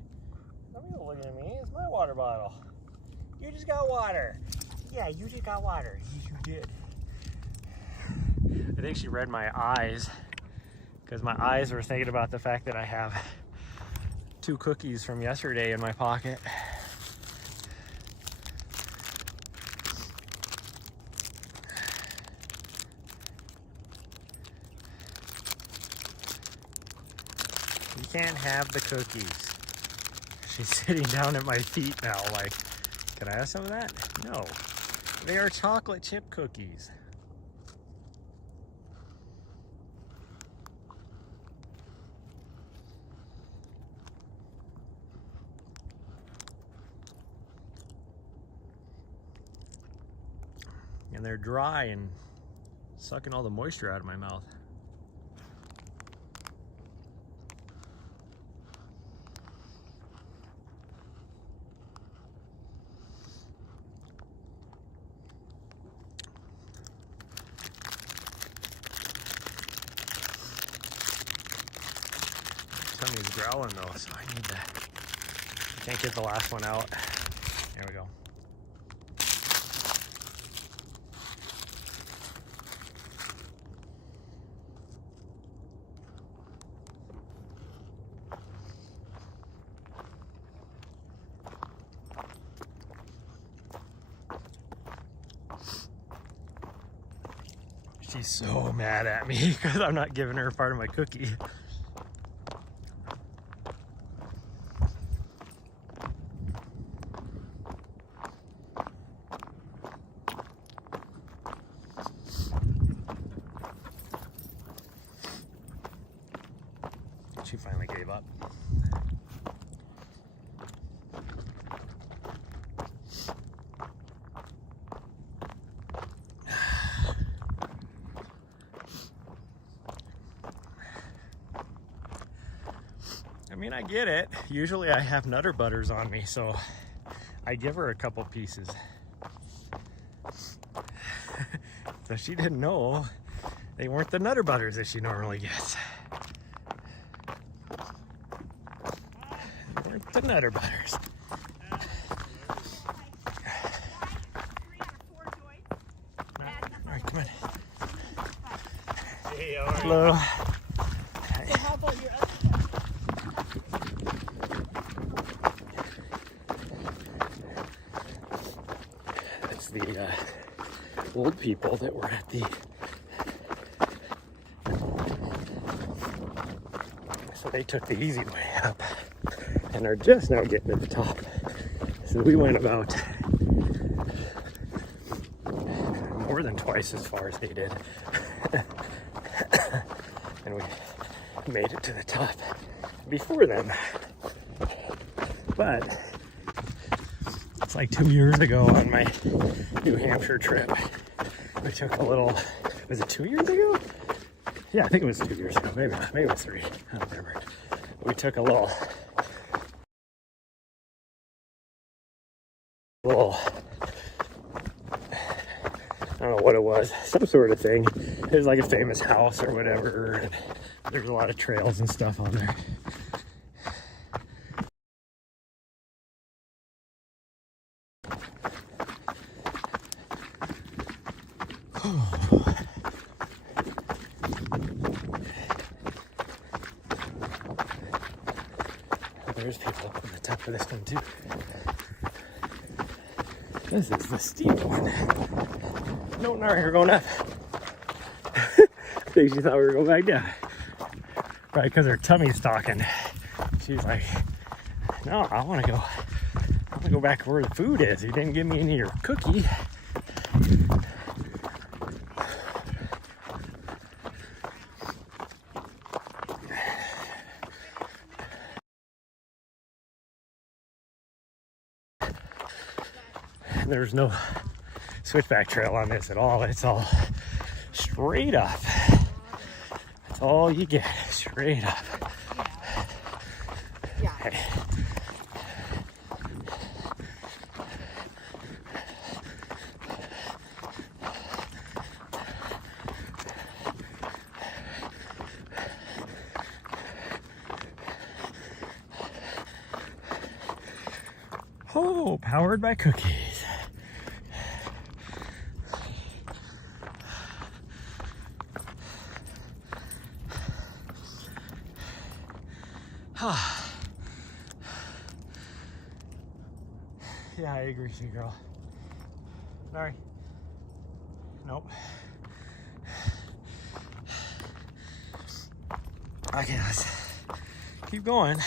Nobody's looking at me, it's my water bottle. You just got water. Yeah, you just got water. You did. I think she read my eyes, because my eyes were thinking about the fact that I have 2 cookies from yesterday in my pocket. You can't have the cookies. She's sitting down at my feet now like, can I have some of that? No. They are chocolate chip cookies. And they're dry and sucking all the moisture out of my mouth. Tummy's growling though, so I need that. I can't get the last one out. There we go. She's so mad at me because I'm not giving her a part of my cookie. She finally gave up. I mean, I get it. Usually I have Nutter Butters on me, so I give her a couple pieces. So she didn't know they weren't the Nutter Butters that she normally gets. They weren't the Nutter Butters. All right, come on. Hey, hello. So how about your other That's the old people that were at the... So they took the easy way up and are just now getting to the top. So we went about more than twice as far as they did. And we made it to the top before them. But it's like 2 years ago on my New Hampshire trip. I took a little, was it 2 years ago? Yeah, I think it was 2 years ago. Maybe not. Maybe it was 3. I don't remember. We took a little, I don't know what it was, some sort of thing. It was like a famous house or whatever. And there's a lot of trails and stuff on there. There's people up on the top of this one too. This is the steep one. No, no, you're going up. I think she thought we were going back down. Probably because her tummy's talking. She's like, no, I want to go back where the food is. You didn't give me any of your cookie. There's no switchback trail on this at all. It's all straight up. That's all you get, straight up. Yeah. Hey. Oh, powered by cookies. Yeah, I agree with you, girl. Sorry. Nope. Okay, let's keep going.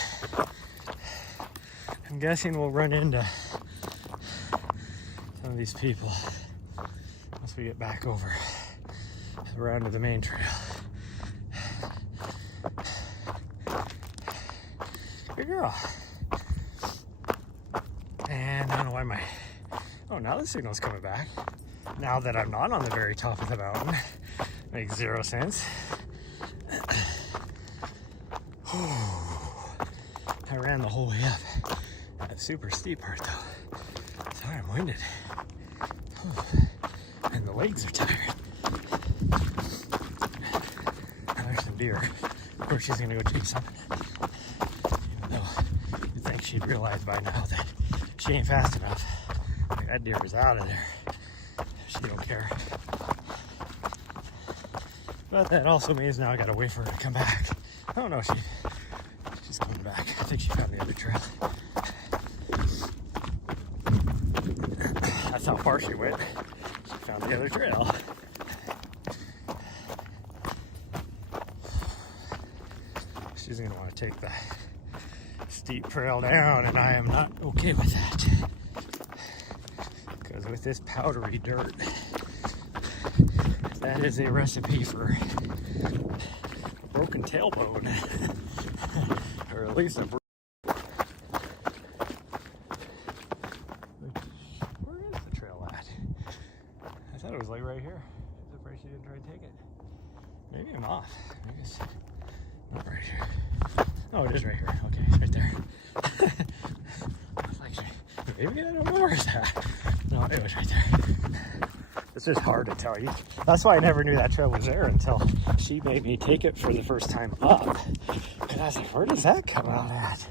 I'm guessing we'll run into some of these people once we get back over around to the main trail. Good girl. And I don't know why oh, now the signal's coming back. Now that I'm not on the very top of the mountain. Makes 0 sense. I ran the whole way up. That super steep part though. Sorry, I'm winded. And the legs are tired. There's some deer. Of course she's gonna go chase them. Even though you'd think she'd realize by now that she ain't fast enough. Like, that deer is out of there. She don't care. But that also means now I gotta wait for her to come back. Oh no, she's coming back. I think she found the other trail. That's how far she went. She found the other trail. she's gonna want to take the steep trail down, and I am not okay with that. Because with this powdery dirt, that is a recipe for broken tailbone. Or at least a where is the trail at? I thought it was like right here. I'm surprised she didn't try and take it. Maybe I'm off. Maybe it's not right here. Oh, it is right here. Okay, it's right there. I was like, maybe I don't know where it's at. No, it was right there. It's just hard to tell you. That's why I never knew that trail was there until she made me take it for the first time up. Because I was like, where does that come out at?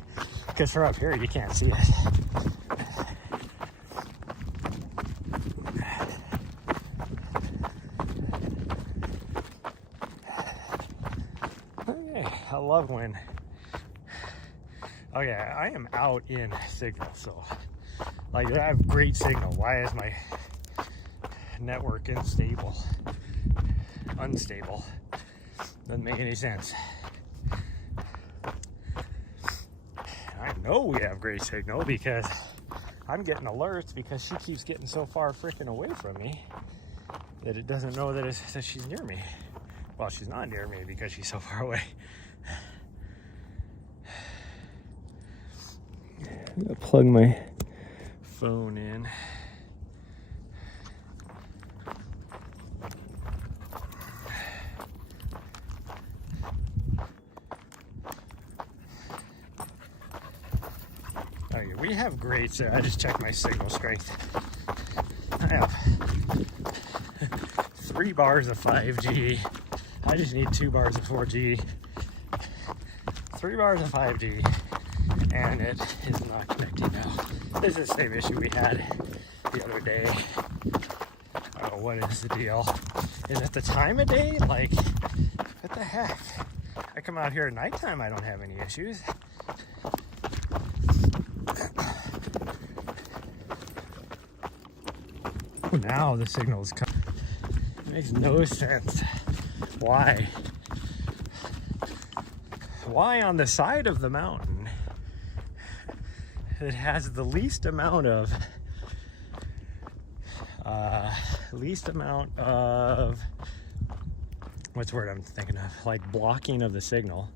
Because from up here, you can't see it. Okay, I love when... Okay, I am out in signal, so... Like, I have great signal. Why is my network unstable? Doesn't make any sense. I know we have great signal because I'm getting alerts because she keeps getting so far freaking away from me that it doesn't know that she's near me. Well, she's not near me because she's so far away. I'm gonna plug my phone in. Okay, we have great, I just checked my signal strength. I have 3 bars of 5G. I just need 2 bars of 4G. 3 bars of 5G. And it is not connecting now. This is the same issue we had the other day. Oh, what is the deal? Is it the time of day? Like, what the heck? I come out here at nighttime, I don't have any issues. Now the signal's coming. It makes no sense. Why? Why on the side of the mountain it has the least amount of what's the word I'm thinking of? Like blocking of the signal.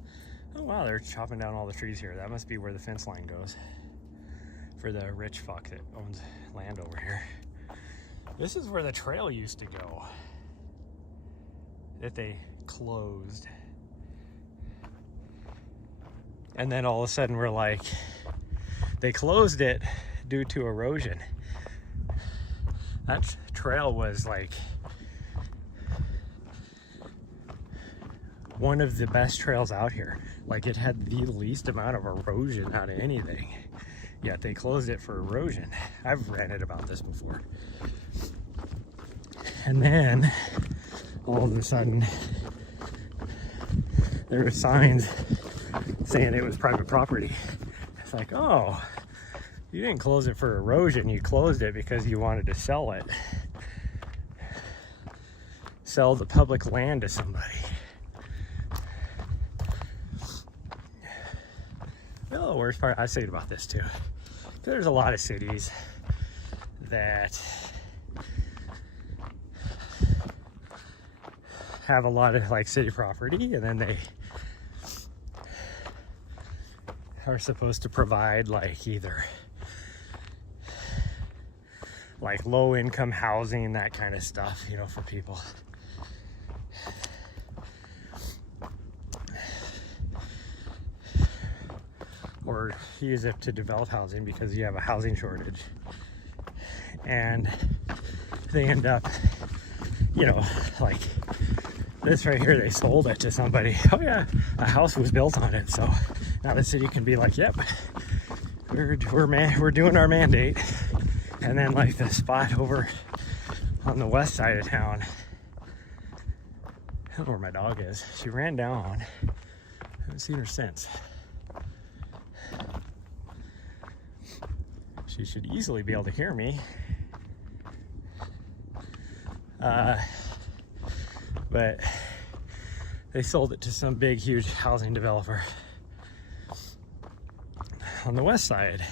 Oh wow, they're chopping down all the trees here. That must be where the fence line goes for the rich fuck that owns land over here. This is where the trail used to go that they closed. And then all of a sudden we're like, they closed it due to erosion. That trail was like one of the best trails out here. Like it had the least amount of erosion out of anything. Yet they closed it for erosion. I've ranted about this before. And then all of a sudden there were signs saying it was private property. It's like, oh, you didn't close it for erosion. You closed it because you wanted to sell it. Sell the public land to somebody. Well, the worst part, I say about this too. There's a lot of cities that have a lot of like city property, and then they are supposed to provide like either like low income housing, that kind of stuff, you know, for people. Or use it to develop housing because you have a housing shortage. And they end up, you know, like this right here, they sold it to somebody. Oh yeah, a house was built on it. So now the city can be like, yep, we're doing our mandate. And then like the spot over on the west side of town, I don't know where my dog is. She ran down. I haven't seen her since. She should easily be able to hear me. But they sold it to some big, huge housing developer. on the west side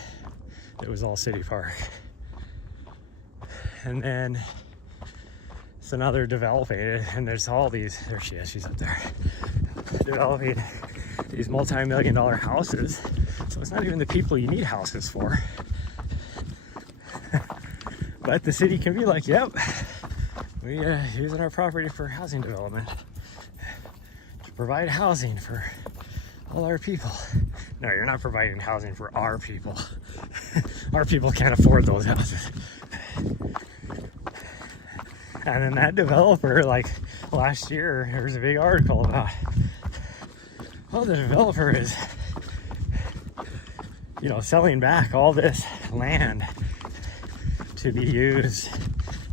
that was all city park. And then, so now they're developing it, and there's all these, there she is, she's up there, developing these multi-million-dollar houses. So it's not even the people you need houses for. But the city can be like, yep, we're using our property for housing development to provide housing for all our people. No, you're not providing housing for our people. Our people can't afford those houses. And then that developer, like last year, there was a big article about, oh, the developer is, you know, selling back all this land to be used,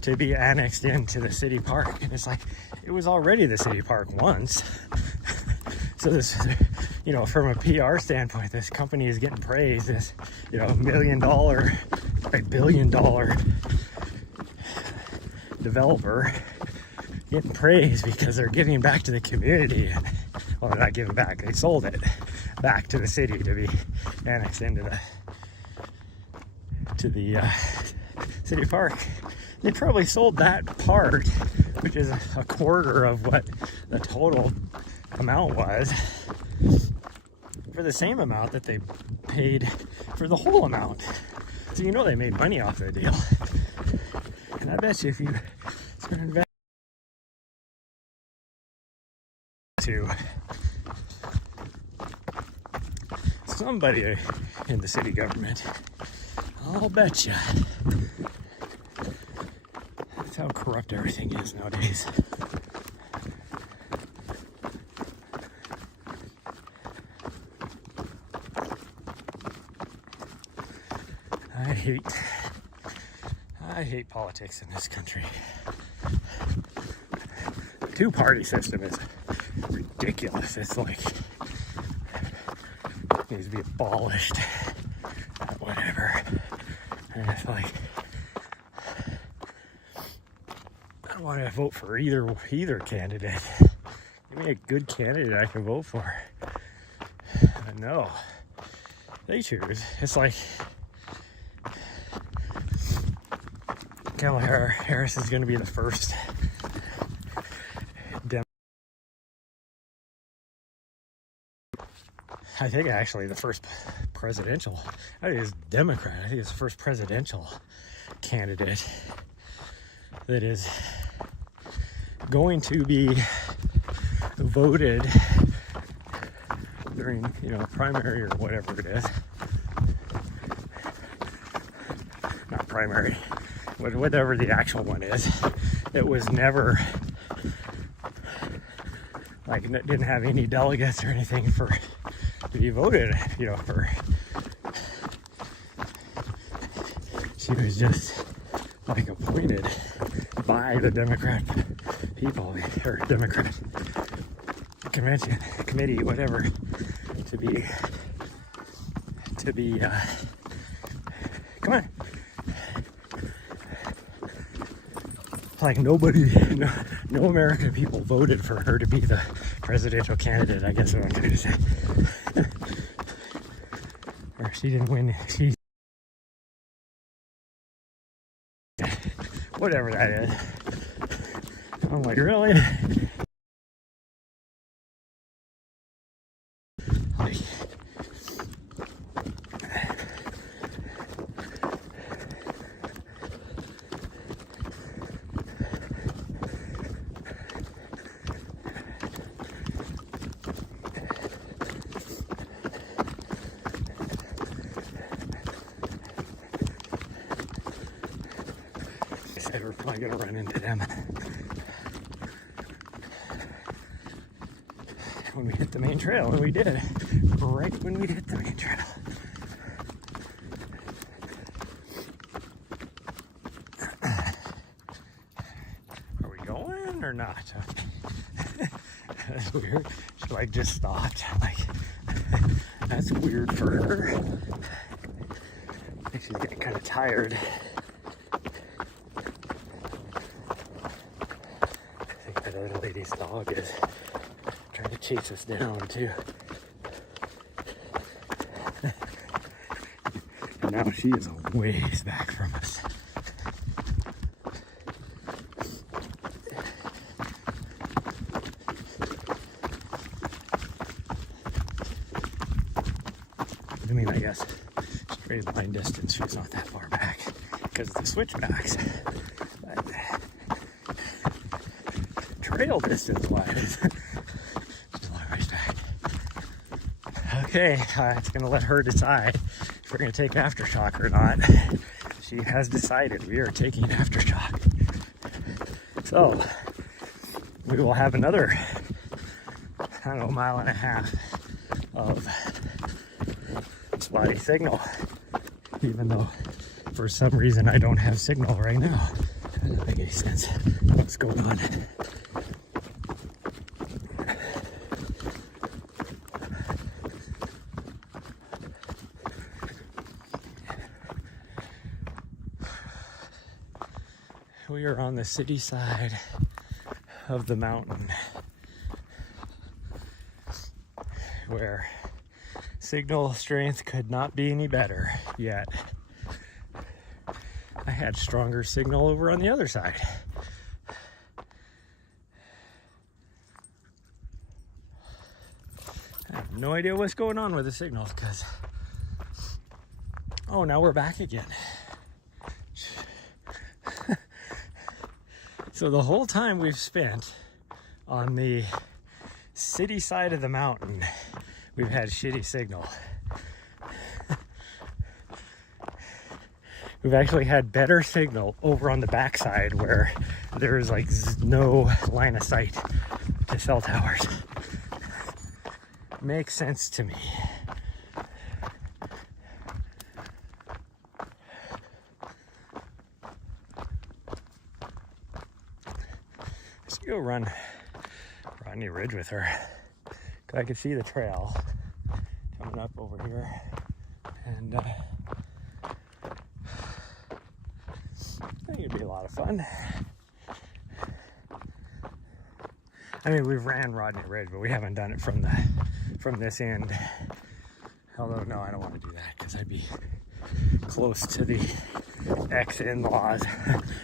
to be annexed into the city park. And it's like, it was already the city park once. So this, you know, from a PR standpoint, this company is getting praised, this, you know, $1 billion developer getting praised because they're giving back to the community. Well, they're not giving back, they sold it back to the city to be annexed into the city park. They probably sold that part, which is a quarter of what the total amount was, for the same amount that they paid for the whole amount. So you know they made money off the deal. And I bet you if you start investing to somebody in the city government, I'll bet you. That's how corrupt everything is nowadays. I hate politics in this country. The two-party system is ridiculous. It's like, it needs to be abolished. Whatever. And it's like, I don't want to vote for either candidate. Give me a good candidate I can vote for. But no, they choose. It's like, Kamala Harris is going to be the first I think actually the first presidential, I think it's Democrat, I think it's the first presidential candidate that is going to be voted during, you know, primary or whatever it is. Not primary, whatever the actual one is. It was never, like, didn't have any delegates or anything for to be voted, you know, for. She was just like appointed by the Democrat people, or Democrat convention, committee, whatever, to be, come on. Like nobody, no American people voted for her to be the presidential candidate, I guess is what I'm trying to say. Or she didn't win, she, whatever that is. I'm like, really? Like, we're probably gonna run into them when we hit the main trail, and we did right when we hit the main trail. Are we going or not? That's weird. She like just stopped. Like, that's weird for her. I think she's getting kind of tired. That other lady's dog is trying to chase us down too. now she is a ways back from us. I mean, I guess straight line distance, she's not that far back because of the switchbacks. But trail distance wise, she's a long ways back. Okay, it's gonna let her decide if we're gonna take aftershock or not. She has decided we are taking aftershock. So we will have another, I don't know, mile and a half of spotty signal, even though for some reason I don't have signal right now. That doesn't make any sense. What's going on? We are on the city side of the mountain where signal strength could not be any better yet. I had stronger signal over on the other side. I have no idea what's going on with the signal because, oh, now we're back again. So the whole time we've spent on the city side of the mountain, we've had shitty signal. We've actually had better signal over on the backside where there's like no line of sight to cell towers. Makes sense to me. Let's go run Rodney Ridge with her. I can see the trail coming up over here, and I think it'd be a lot of fun. I mean, we've ran Rodney Ridge, but we haven't done it from this end. Although, no, I don't want to do that because I'd be close to the ex-in-laws.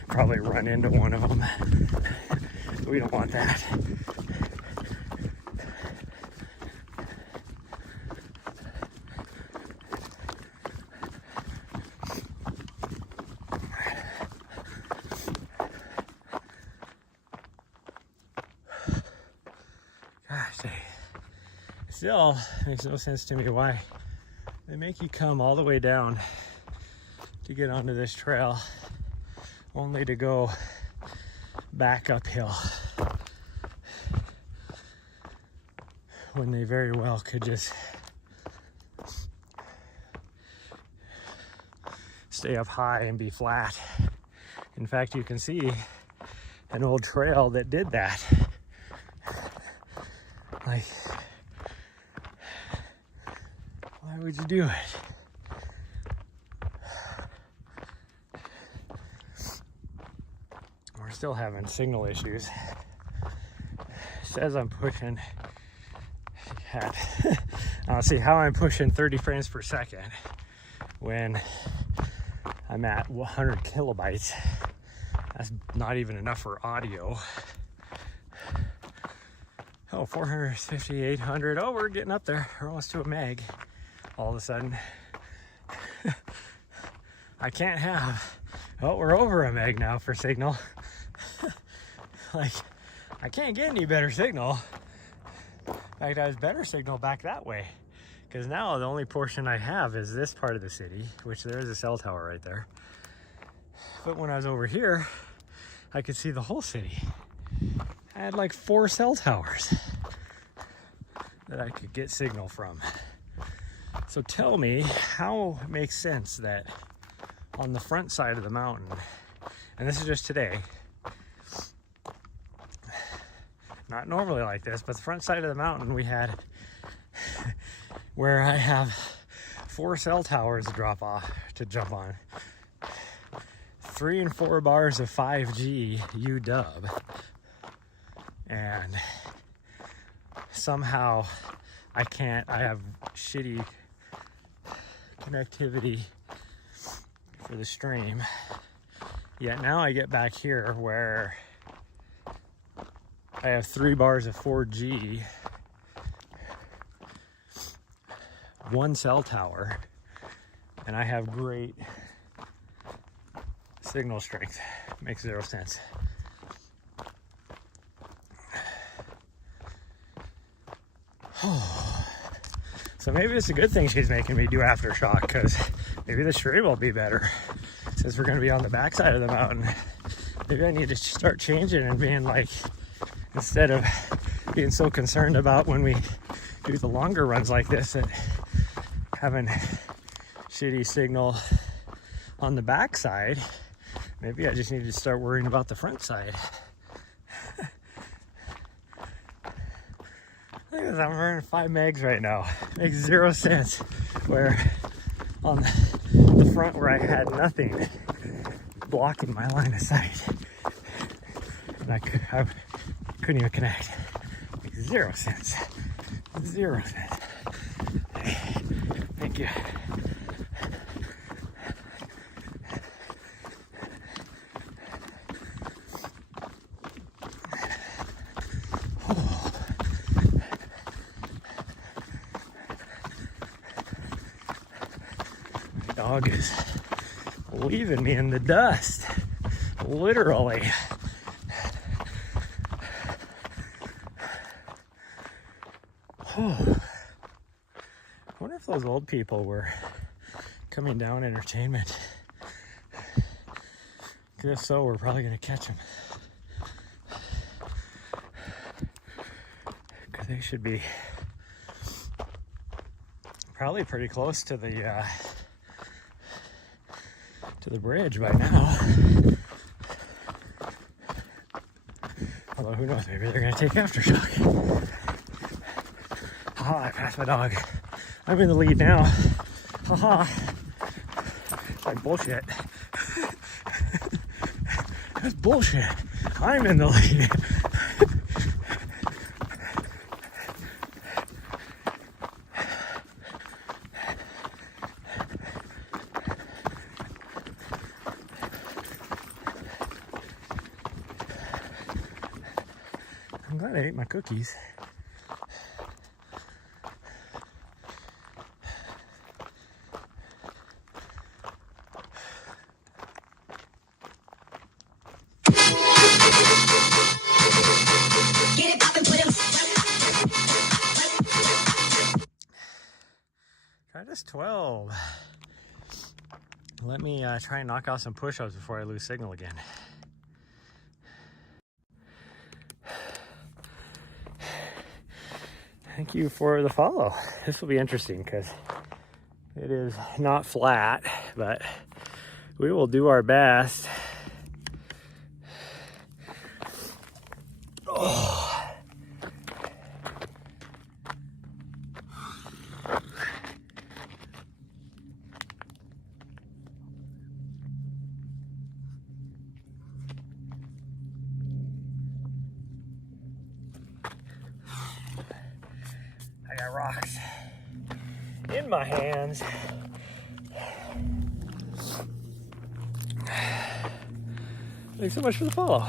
Probably run into one of them. We don't want that. Still makes no sense to me why they make you come all the way down to get onto this trail only to go back uphill when they very well could just stay up high and be flat. In fact, you can see an old trail that did that. Like, why would you do it? We're still having signal issues. It says I'm pushing at, I don't see how I'm pushing 30 frames per second when I'm at 100 kilobytes. That's not even enough for audio. Oh, 450, 800. Oh, we're getting up there. We're almost to a meg. All of a sudden. I can't have, oh, we're over a meg now for signal. Like, I can't get any better signal. In fact, I was better signal back that way. Because now the only portion I have is this part of the city, which there is a cell tower right there. But when I was over here, I could see the whole city. I had like 4 cell towers that I could get signal from. So tell me how it makes sense that on the front side of the mountain, and this is just today, not normally like this, but the front side of the mountain we had where I have 4 cell towers to drop off, to jump on, 3 and 4 bars of 5G UW, and somehow I have shitty connectivity for the stream. Yet now I get back here where I have 3 bars of 4G, 1 cell tower, and I have great signal strength. Makes 0 sense. So maybe it's a good thing she's making me do aftershock, because maybe the stream will be better since we're going to be on the backside of the mountain. Maybe I need to start changing and being like, instead of being so concerned about when we do the longer runs like this and having shitty signal on the backside, maybe I just need to start worrying about the front side. Look at this, I'm running 5 megs right now. Makes 0 sense. Where on the front where I had nothing blocking my line of sight, and I couldn't even connect. Makes 0 sense. 0 sense. Thank you. Dog is leaving me in the dust, literally. I wonder if those old people were coming down entertainment. If so, we're probably going to catch them. Because they should be probably pretty close to the bridge by now. Although who knows, maybe they're gonna take aftershock. Haha, I passed my dog. I'm in the lead now. Haha. It's like bullshit. That's bullshit. I'm in the lead. I'm glad I ate my cookies. Try this 12. Let me try and knock out some push-ups before I lose signal again. Thank you for the follow. This will be interesting because it is not flat, but we will do our best. Oh. I got rocks in my hands. Thanks so much for the follow.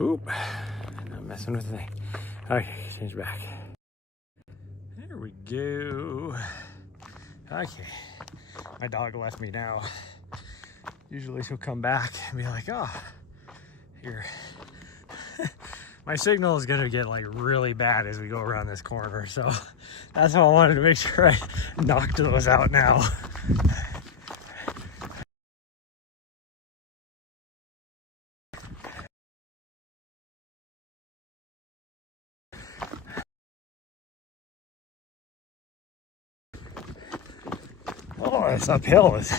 Oop, not messing with the thing. Okay, change back. There we go. Okay, my dog left me now. Usually she'll come back and be like, oh, here. My signal is gonna get like really bad as we go around this corner, so that's why I wanted to make sure I knocked those out now. Oh, this uphill is,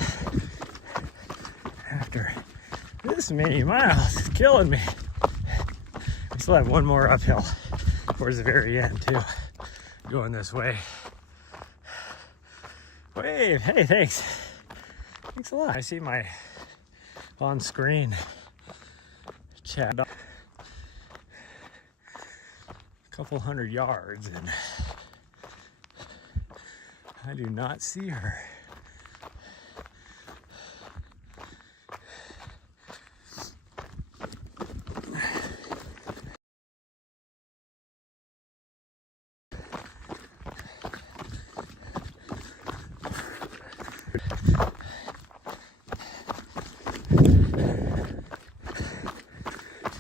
after this many miles, it's killing me. We still have one more uphill towards the very end too, going this way. Wave, hey, thanks. Thanks a lot. I see my on-screen chat. A couple hundred yards, and I do not see her.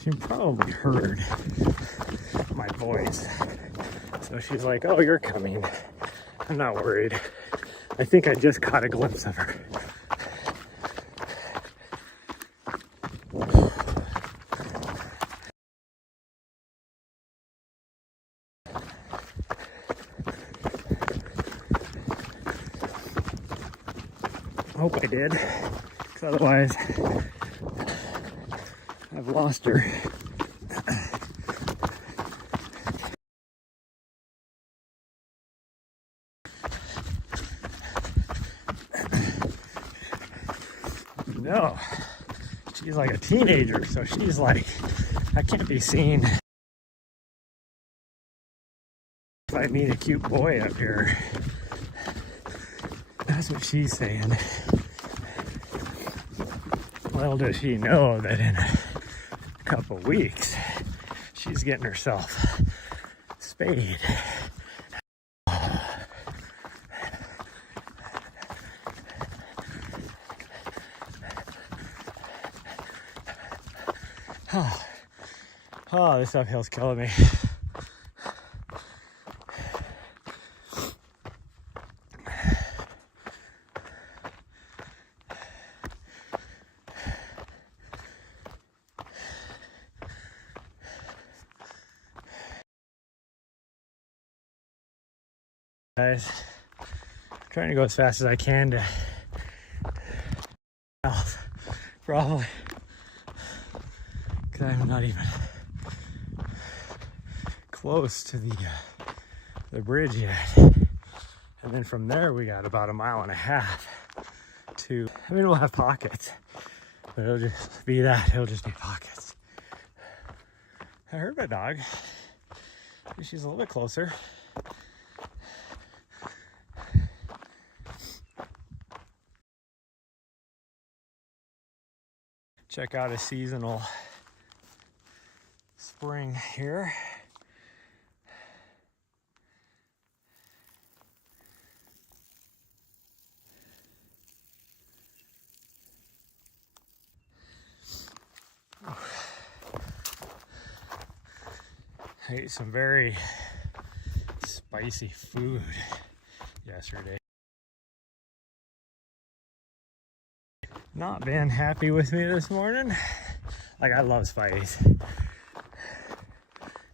She probably heard my voice. So she's like, oh, you're coming. I'm not worried. I think I just caught a glimpse of her. Hope I did, because otherwise I've lost her. No, she's like a teenager, so she's like, I can't be seen if I meet a cute boy up here. That's what she's saying. Little does she know that in a couple weeks, she's getting herself spayed. Oh, this uphill's killing me. Guys, I'm trying to go as fast as I can to probably, because I'm not even close to the bridge yet. And then from there we got about 1.5 miles to, I mean, we'll have pockets, but it'll just be that, it'll just be pockets. I heard my dog. She's a little bit closer. Check out a seasonal spring here. I ate some very spicy food yesterday. Not been happy with me this morning. Like, I love spice.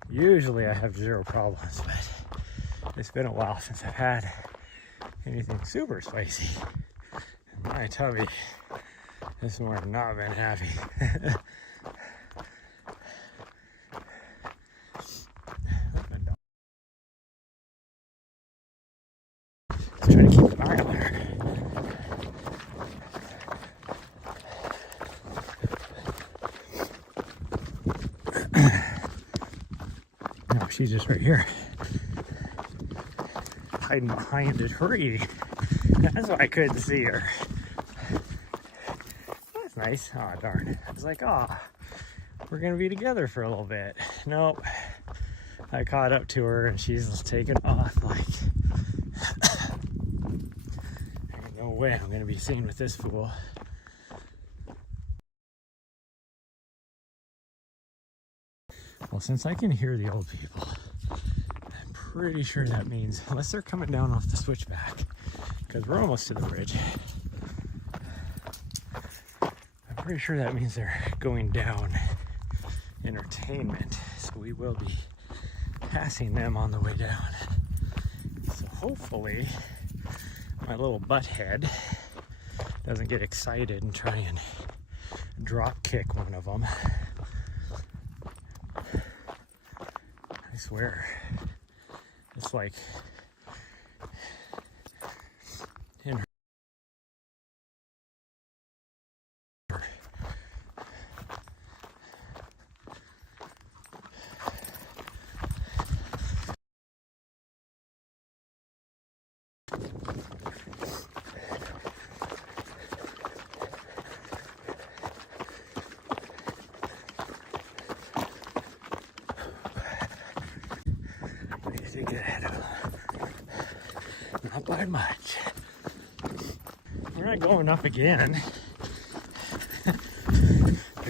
Usually I have zero problems, but it's been a while since I've had anything super spicy. And my tummy this morning not been happy. Just trying to keep an eye on her. No, she's just right here, hiding behind a tree. That's why I couldn't see her. That's nice. Oh, darn. I was like, oh, we're gonna be together for a little bit. Nope. I caught up to her and she's taking off like, ain't no way I'm gonna be seen with this fool. Well, since I can hear the old people, I'm pretty sure that means, unless they're coming down off the switchback, because we're almost to the bridge, I'm pretty sure that means they're going down Entertainment. So we will be passing them on the way down. So hopefully my little butthead doesn't get excited and try and drop kick one of them. I swear, it's like in her. much. We're not going up again.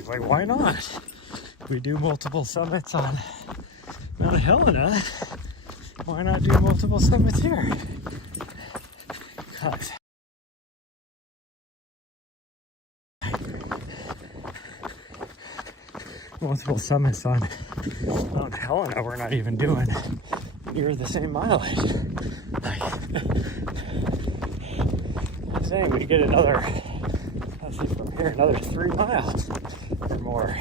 Like, why not? We do multiple summits on Mount Helena. Why not do multiple summits here? Because multiple summits on Mount Helena we're not even doing near the same mileage. Like, I'm saying we get another, let's see from here, another 3 miles or more.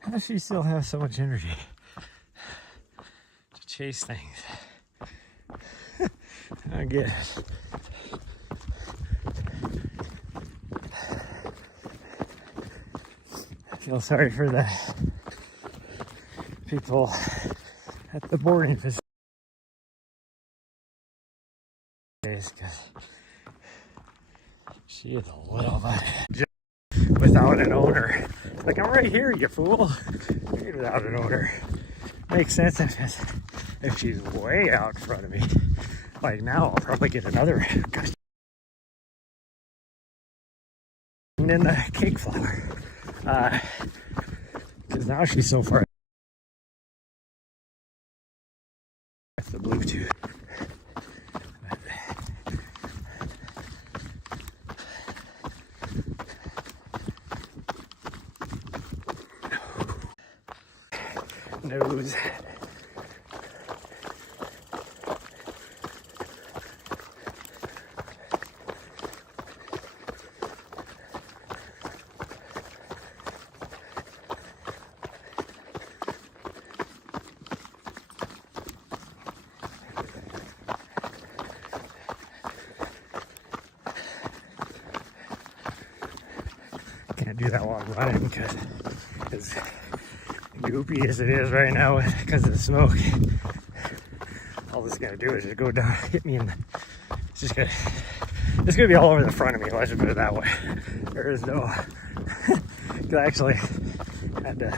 How does she still have so much energy to chase things? I get it. I feel sorry for the people at the boarding facility because she is a little bit without an owner. Like, I'm right here, you fool. You're without an owner. Makes sense if she's way out in front of me. Like, now I'll probably get another gosh, in the cake flower. Because now she's so far. That's the Bluetooth. Nose. Can't do that while I'm running because as goopy as it is right now because of the smoke, all this is gonna do is just go down, hit me, and it's gonna be all over the front of me. Let's just put it that way. There is no. Cause I actually had to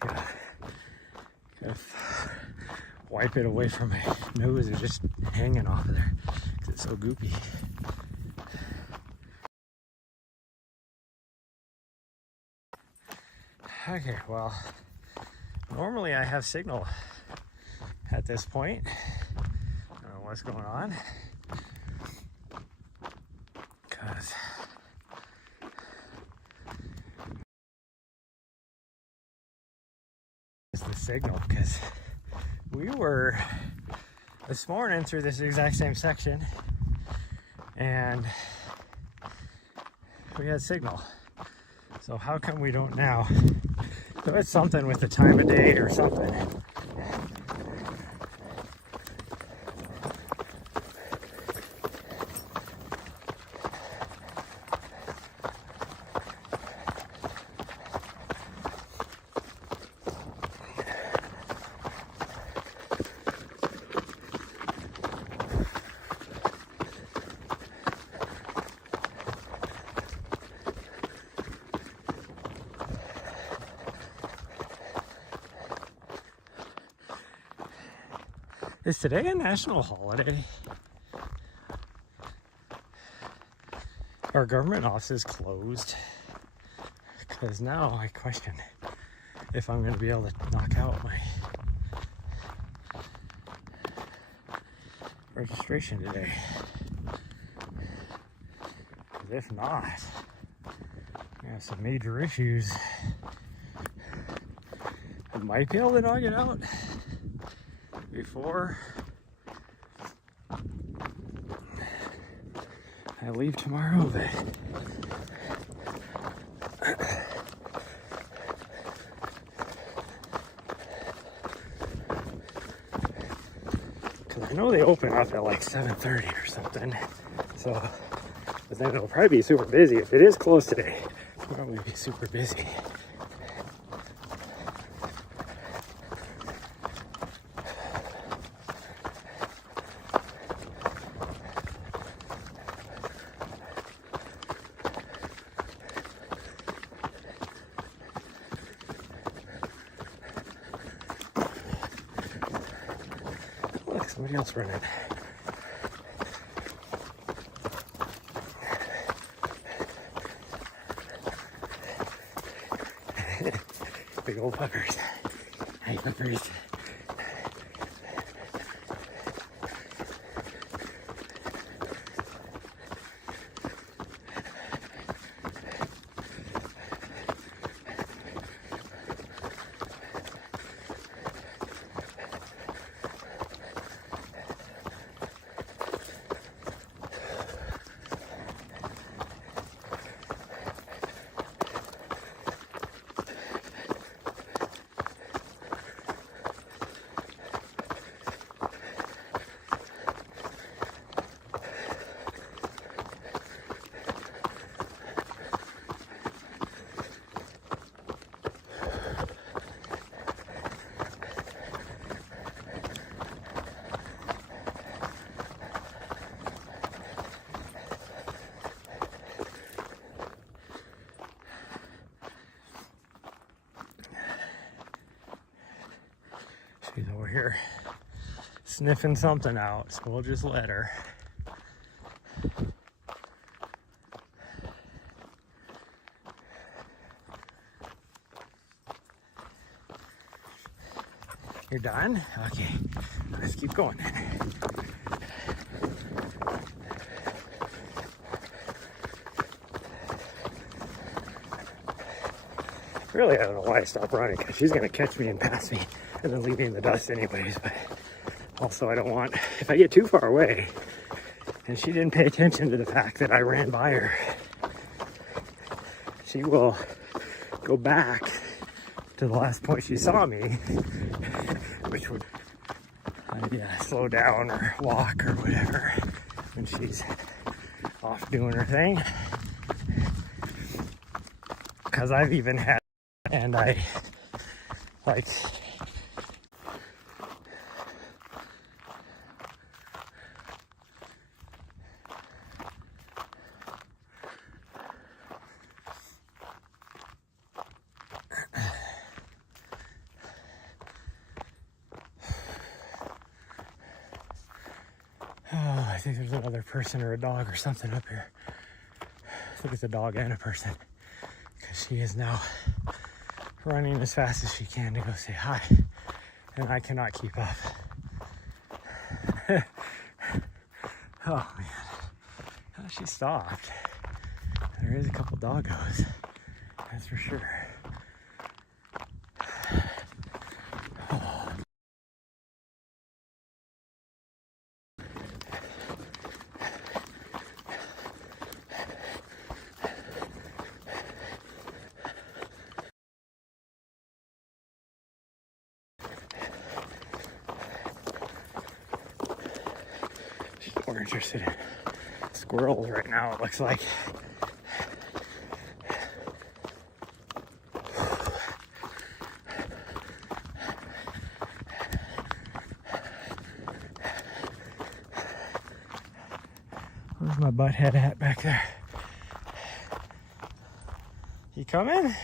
kind of wipe it away from my nose. It's just hanging off of there because it's so goopy. Okay, well, normally I have signal at this point. I don't know what's going on. Because it's the signal, because we were this morning through this exact same section and we had signal. So how come we don't now? So it's something with the time of day or something. Is today a national holiday? Are government offices closed? Because now I question if I'm going to be able to knock out my registration today. Because if not, I have some major issues. I might be able to knock it out before I leave tomorrow, but because I know they open up at like 7:30 or something, so but then it'll probably be super busy. If it is closed today, it'll probably be super busy. Look, somebody else running. Big old fuckers. Hey, fuckers. She's over here sniffing something out, so we'll just let her. You're done? Okay, let's keep going then. Really, I don't know why I stopped running, because she's going to catch me and pass me and then leave me in the dust anyways. But also, I don't want, if I get too far away and she didn't pay attention to the fact that I ran by her, she will go back to the last point she saw me, which would slow down or walk or whatever when she's off doing her thing. Because I've even had, and I like, I think there's another person or a dog or something up here. I think it's a dog and a person, because she is now running as fast as she can to go say hi, and I cannot keep up. Oh man, oh, she stopped. There is a couple doggos, that's for sure. Oh. We're interested in squirrels right now, it looks like. Where's my butt head at back there? You coming?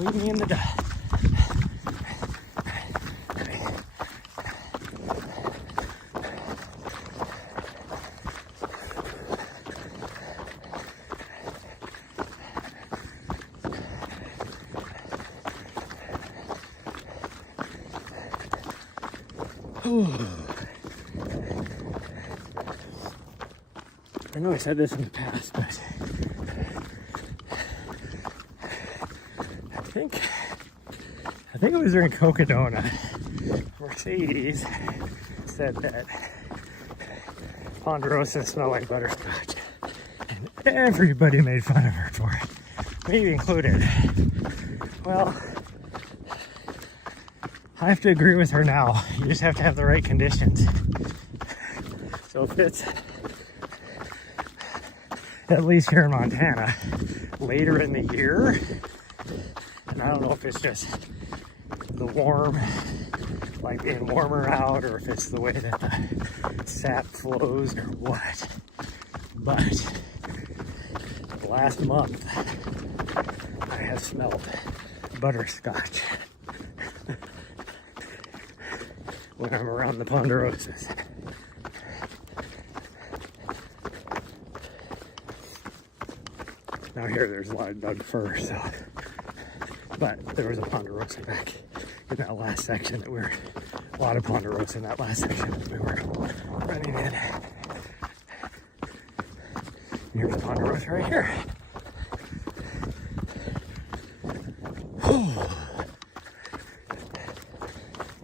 Leave me in the dust. I know I said this in the past, but I think it was during Cocodona. Mercedes said that Ponderosa smelled like butterscotch, and everybody made fun of her for it, me included. Well, I have to agree with her now. You just have to have the right conditions. So if it's, at least here in Montana, later in the year, and I don't know if it's just the warm, like being warmer out, or if it's the way that the sap flows or what, but the last month I have smelled butterscotch when I'm around the Ponderosas. Now here there's a lot of Doug fir, so, but there was a Ponderosa back in that last section that we were, a lot of Ponderosa in that last section that we were running in. And here's Ponderosa right here.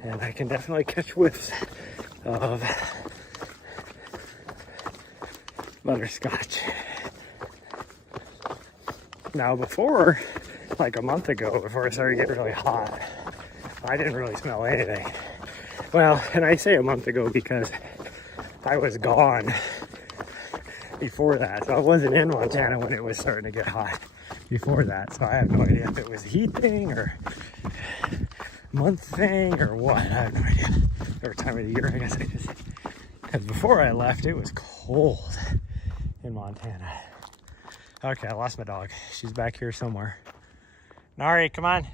And I can definitely catch whiffs of butterscotch. Now before, like a month ago, before it started getting really hot, I didn't really smell anything. Well, and I say a month ago because I was gone before that. So I wasn't in Montana when it was starting to get hot before that. So I have no idea if it was a heat thing or month thing or what. I have no idea. Or time of the year, I guess. Because before I left, it was cold in Montana. Okay, I lost my dog. She's back here somewhere. Nari, come on.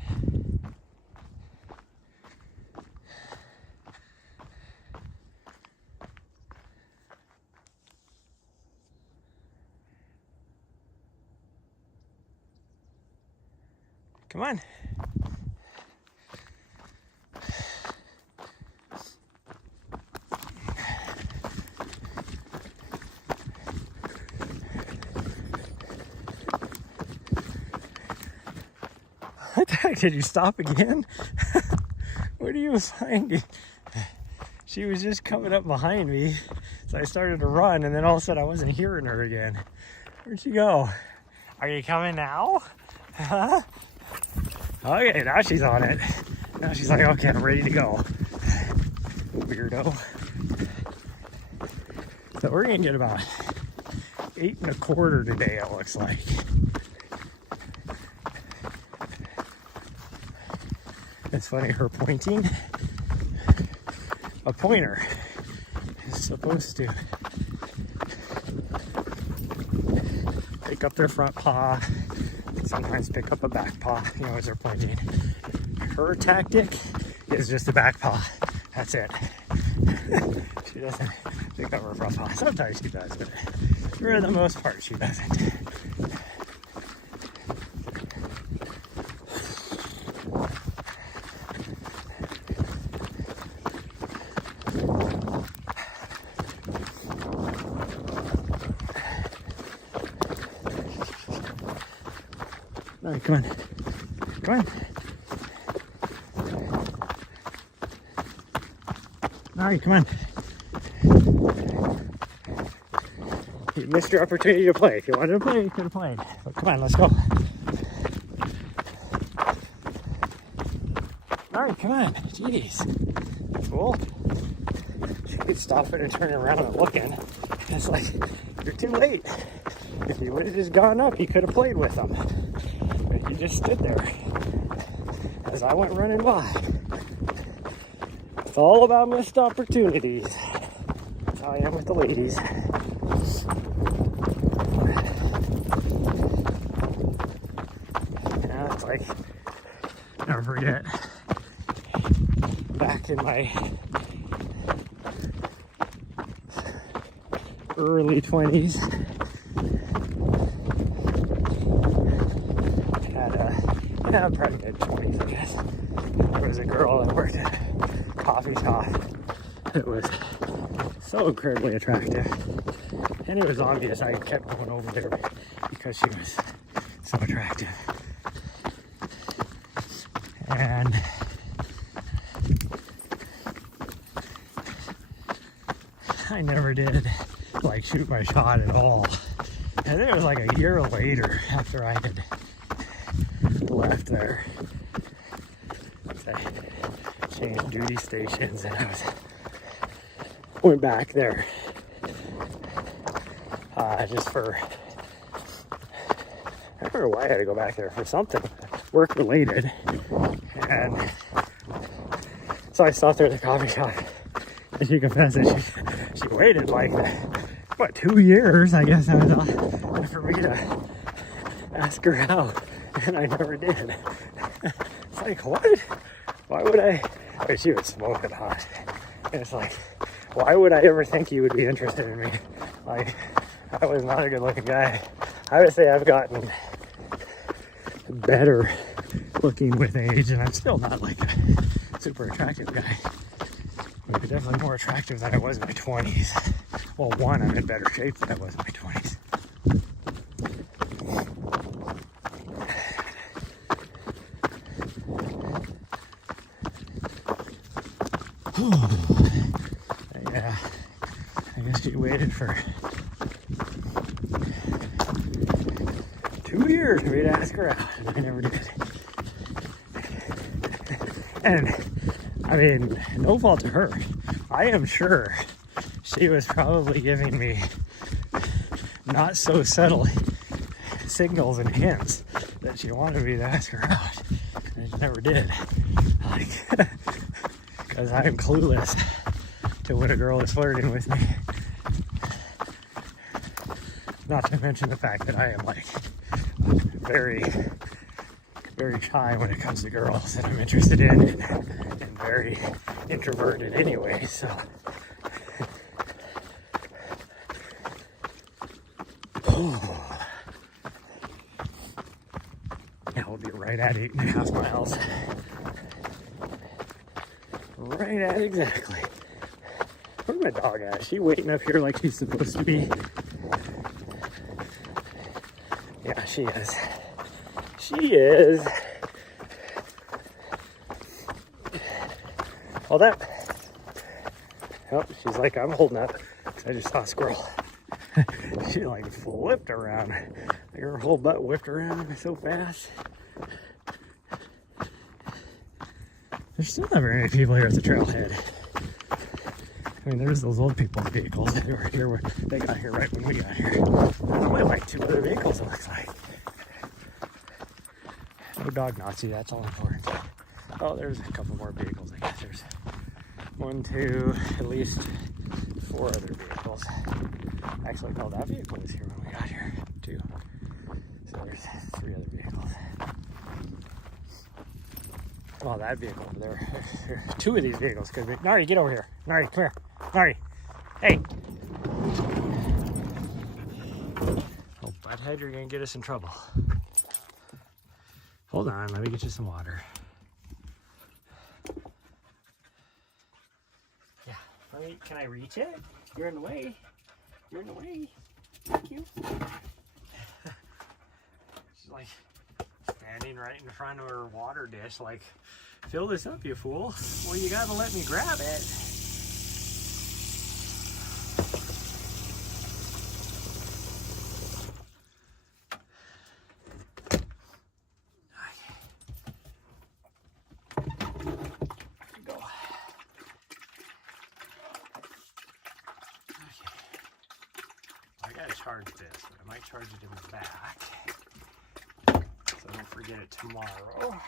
Come on. What the heck? Did you stop again? What are you finding? She was just coming up behind me, so I started to run, and then all of a sudden I wasn't hearing her again. Where'd she go? Are you coming now? Huh? Okay, now she's on it. Now she's like, okay, I'm ready to go. Weirdo. So we're gonna get about 8 1/4 today, it looks like. It's funny, her pointing. A pointer is supposed to pick up their front paw, sometimes pick up a back paw, you know, as they're pointing. Her tactic is just the back paw. That's it. She doesn't pick up her front paw. Sometimes she does, but for the most part, she doesn't. All right, come on. Come on. All right, come on. You missed your opportunity to play. If you wanted to play, you could have played. But come on, let's go. All right, come on. Jeez. Cool. She keeps stopping and turning around and looking. It's like, you're too late. If you would have just gone up, you could have played with them. But you just stood there as I went running by. It's all about missed opportunities. That's how I am with the ladies. Yeah, it's like back in my early 20s. Probably mid-20s, I guess. There was a girl that worked at a coffee shop that was so incredibly attractive. And it was obvious I kept going over there because she was so attractive. And I never did like shoot my shot at all. And then it was like a year later after I had left there. I changed duty stations and went back there just for, I don't know why I had to go back there, for something work related. And so I stopped there at the coffee shop, and she confessed that she waited like, what, 2 years, I guess, for me to ask her out, and I never did. It's like, what? Why would I? I mean, she would smoke it hot. And it's like, why would I ever think you would be interested in me? Like, I was not a good looking guy. I would say I've gotten better looking with age, and I'm still not like a super attractive guy. But definitely more attractive than I was in my 20s. Well, one, I'm in better shape than I was in my 20s. Yeah, I guess she waited for 2 years for me to ask her out, and I never did. And I mean, no fault to her. I am sure she was probably giving me not so subtle signals and hints that she wanted me to ask her out, and she never did. Like, because I am clueless to when a girl is flirting with me. Not to mention the fact that I am like very, very shy when it comes to girls that I'm interested in, and very introverted anyway, so. Yeah, we'll be right at 8.5 miles. Right at exactly. Where's my dog at? Is she waiting up here like she's supposed to be? Yeah, she is. She is. Well, that. Oh, she's like, I'm holding up. I just saw a squirrel. She like flipped around. Like her whole butt whipped around so fast. There's still not very many people here at the trailhead. I mean, there's those old people's vehicles that were here. They got here right when we got here. Only like 2 other vehicles, it looks like. No dog Nazi, that's all important. Oh, there's a couple more vehicles, I guess. There's 1, 2, at least 4 other vehicles. Actually, no, that vehicle was here when we got here, too. So there's 3 other vehicles. Well, that vehicle over there. 2 of these vehicles could be. Nari, get over here. Nari, come here. Nari. Hey. Oh, butthead, you're going to get us in trouble. Hold on, let me get you some water. Yeah. Can I reach it? You're in the way. You're in the way. Thank you. She's like standing right in front of her water dish, like, fill this up, you fool. Well, you gotta let me grab it. Go. Okay. I gotta charge this, but I might charge it in the back, so I don't forget it tomorrow.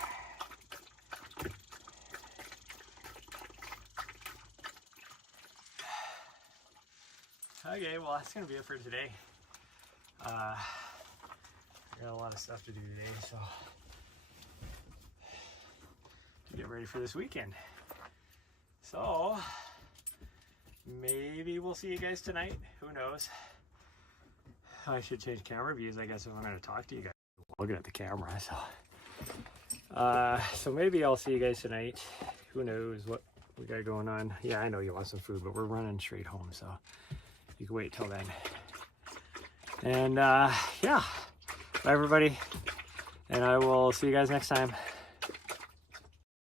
Okay, well, that's going to be it for today. I got a lot of stuff to do today, so to get ready for this weekend. So maybe we'll see you guys tonight. Who knows? I should change camera views, I guess, if I'm going to talk to you guys. Looking at the camera, so maybe I'll see you guys tonight. Who knows what we got going on. Yeah, I know you want some food, but we're running straight home, so you can wait till then. And yeah, bye everybody, and I will see you guys next time.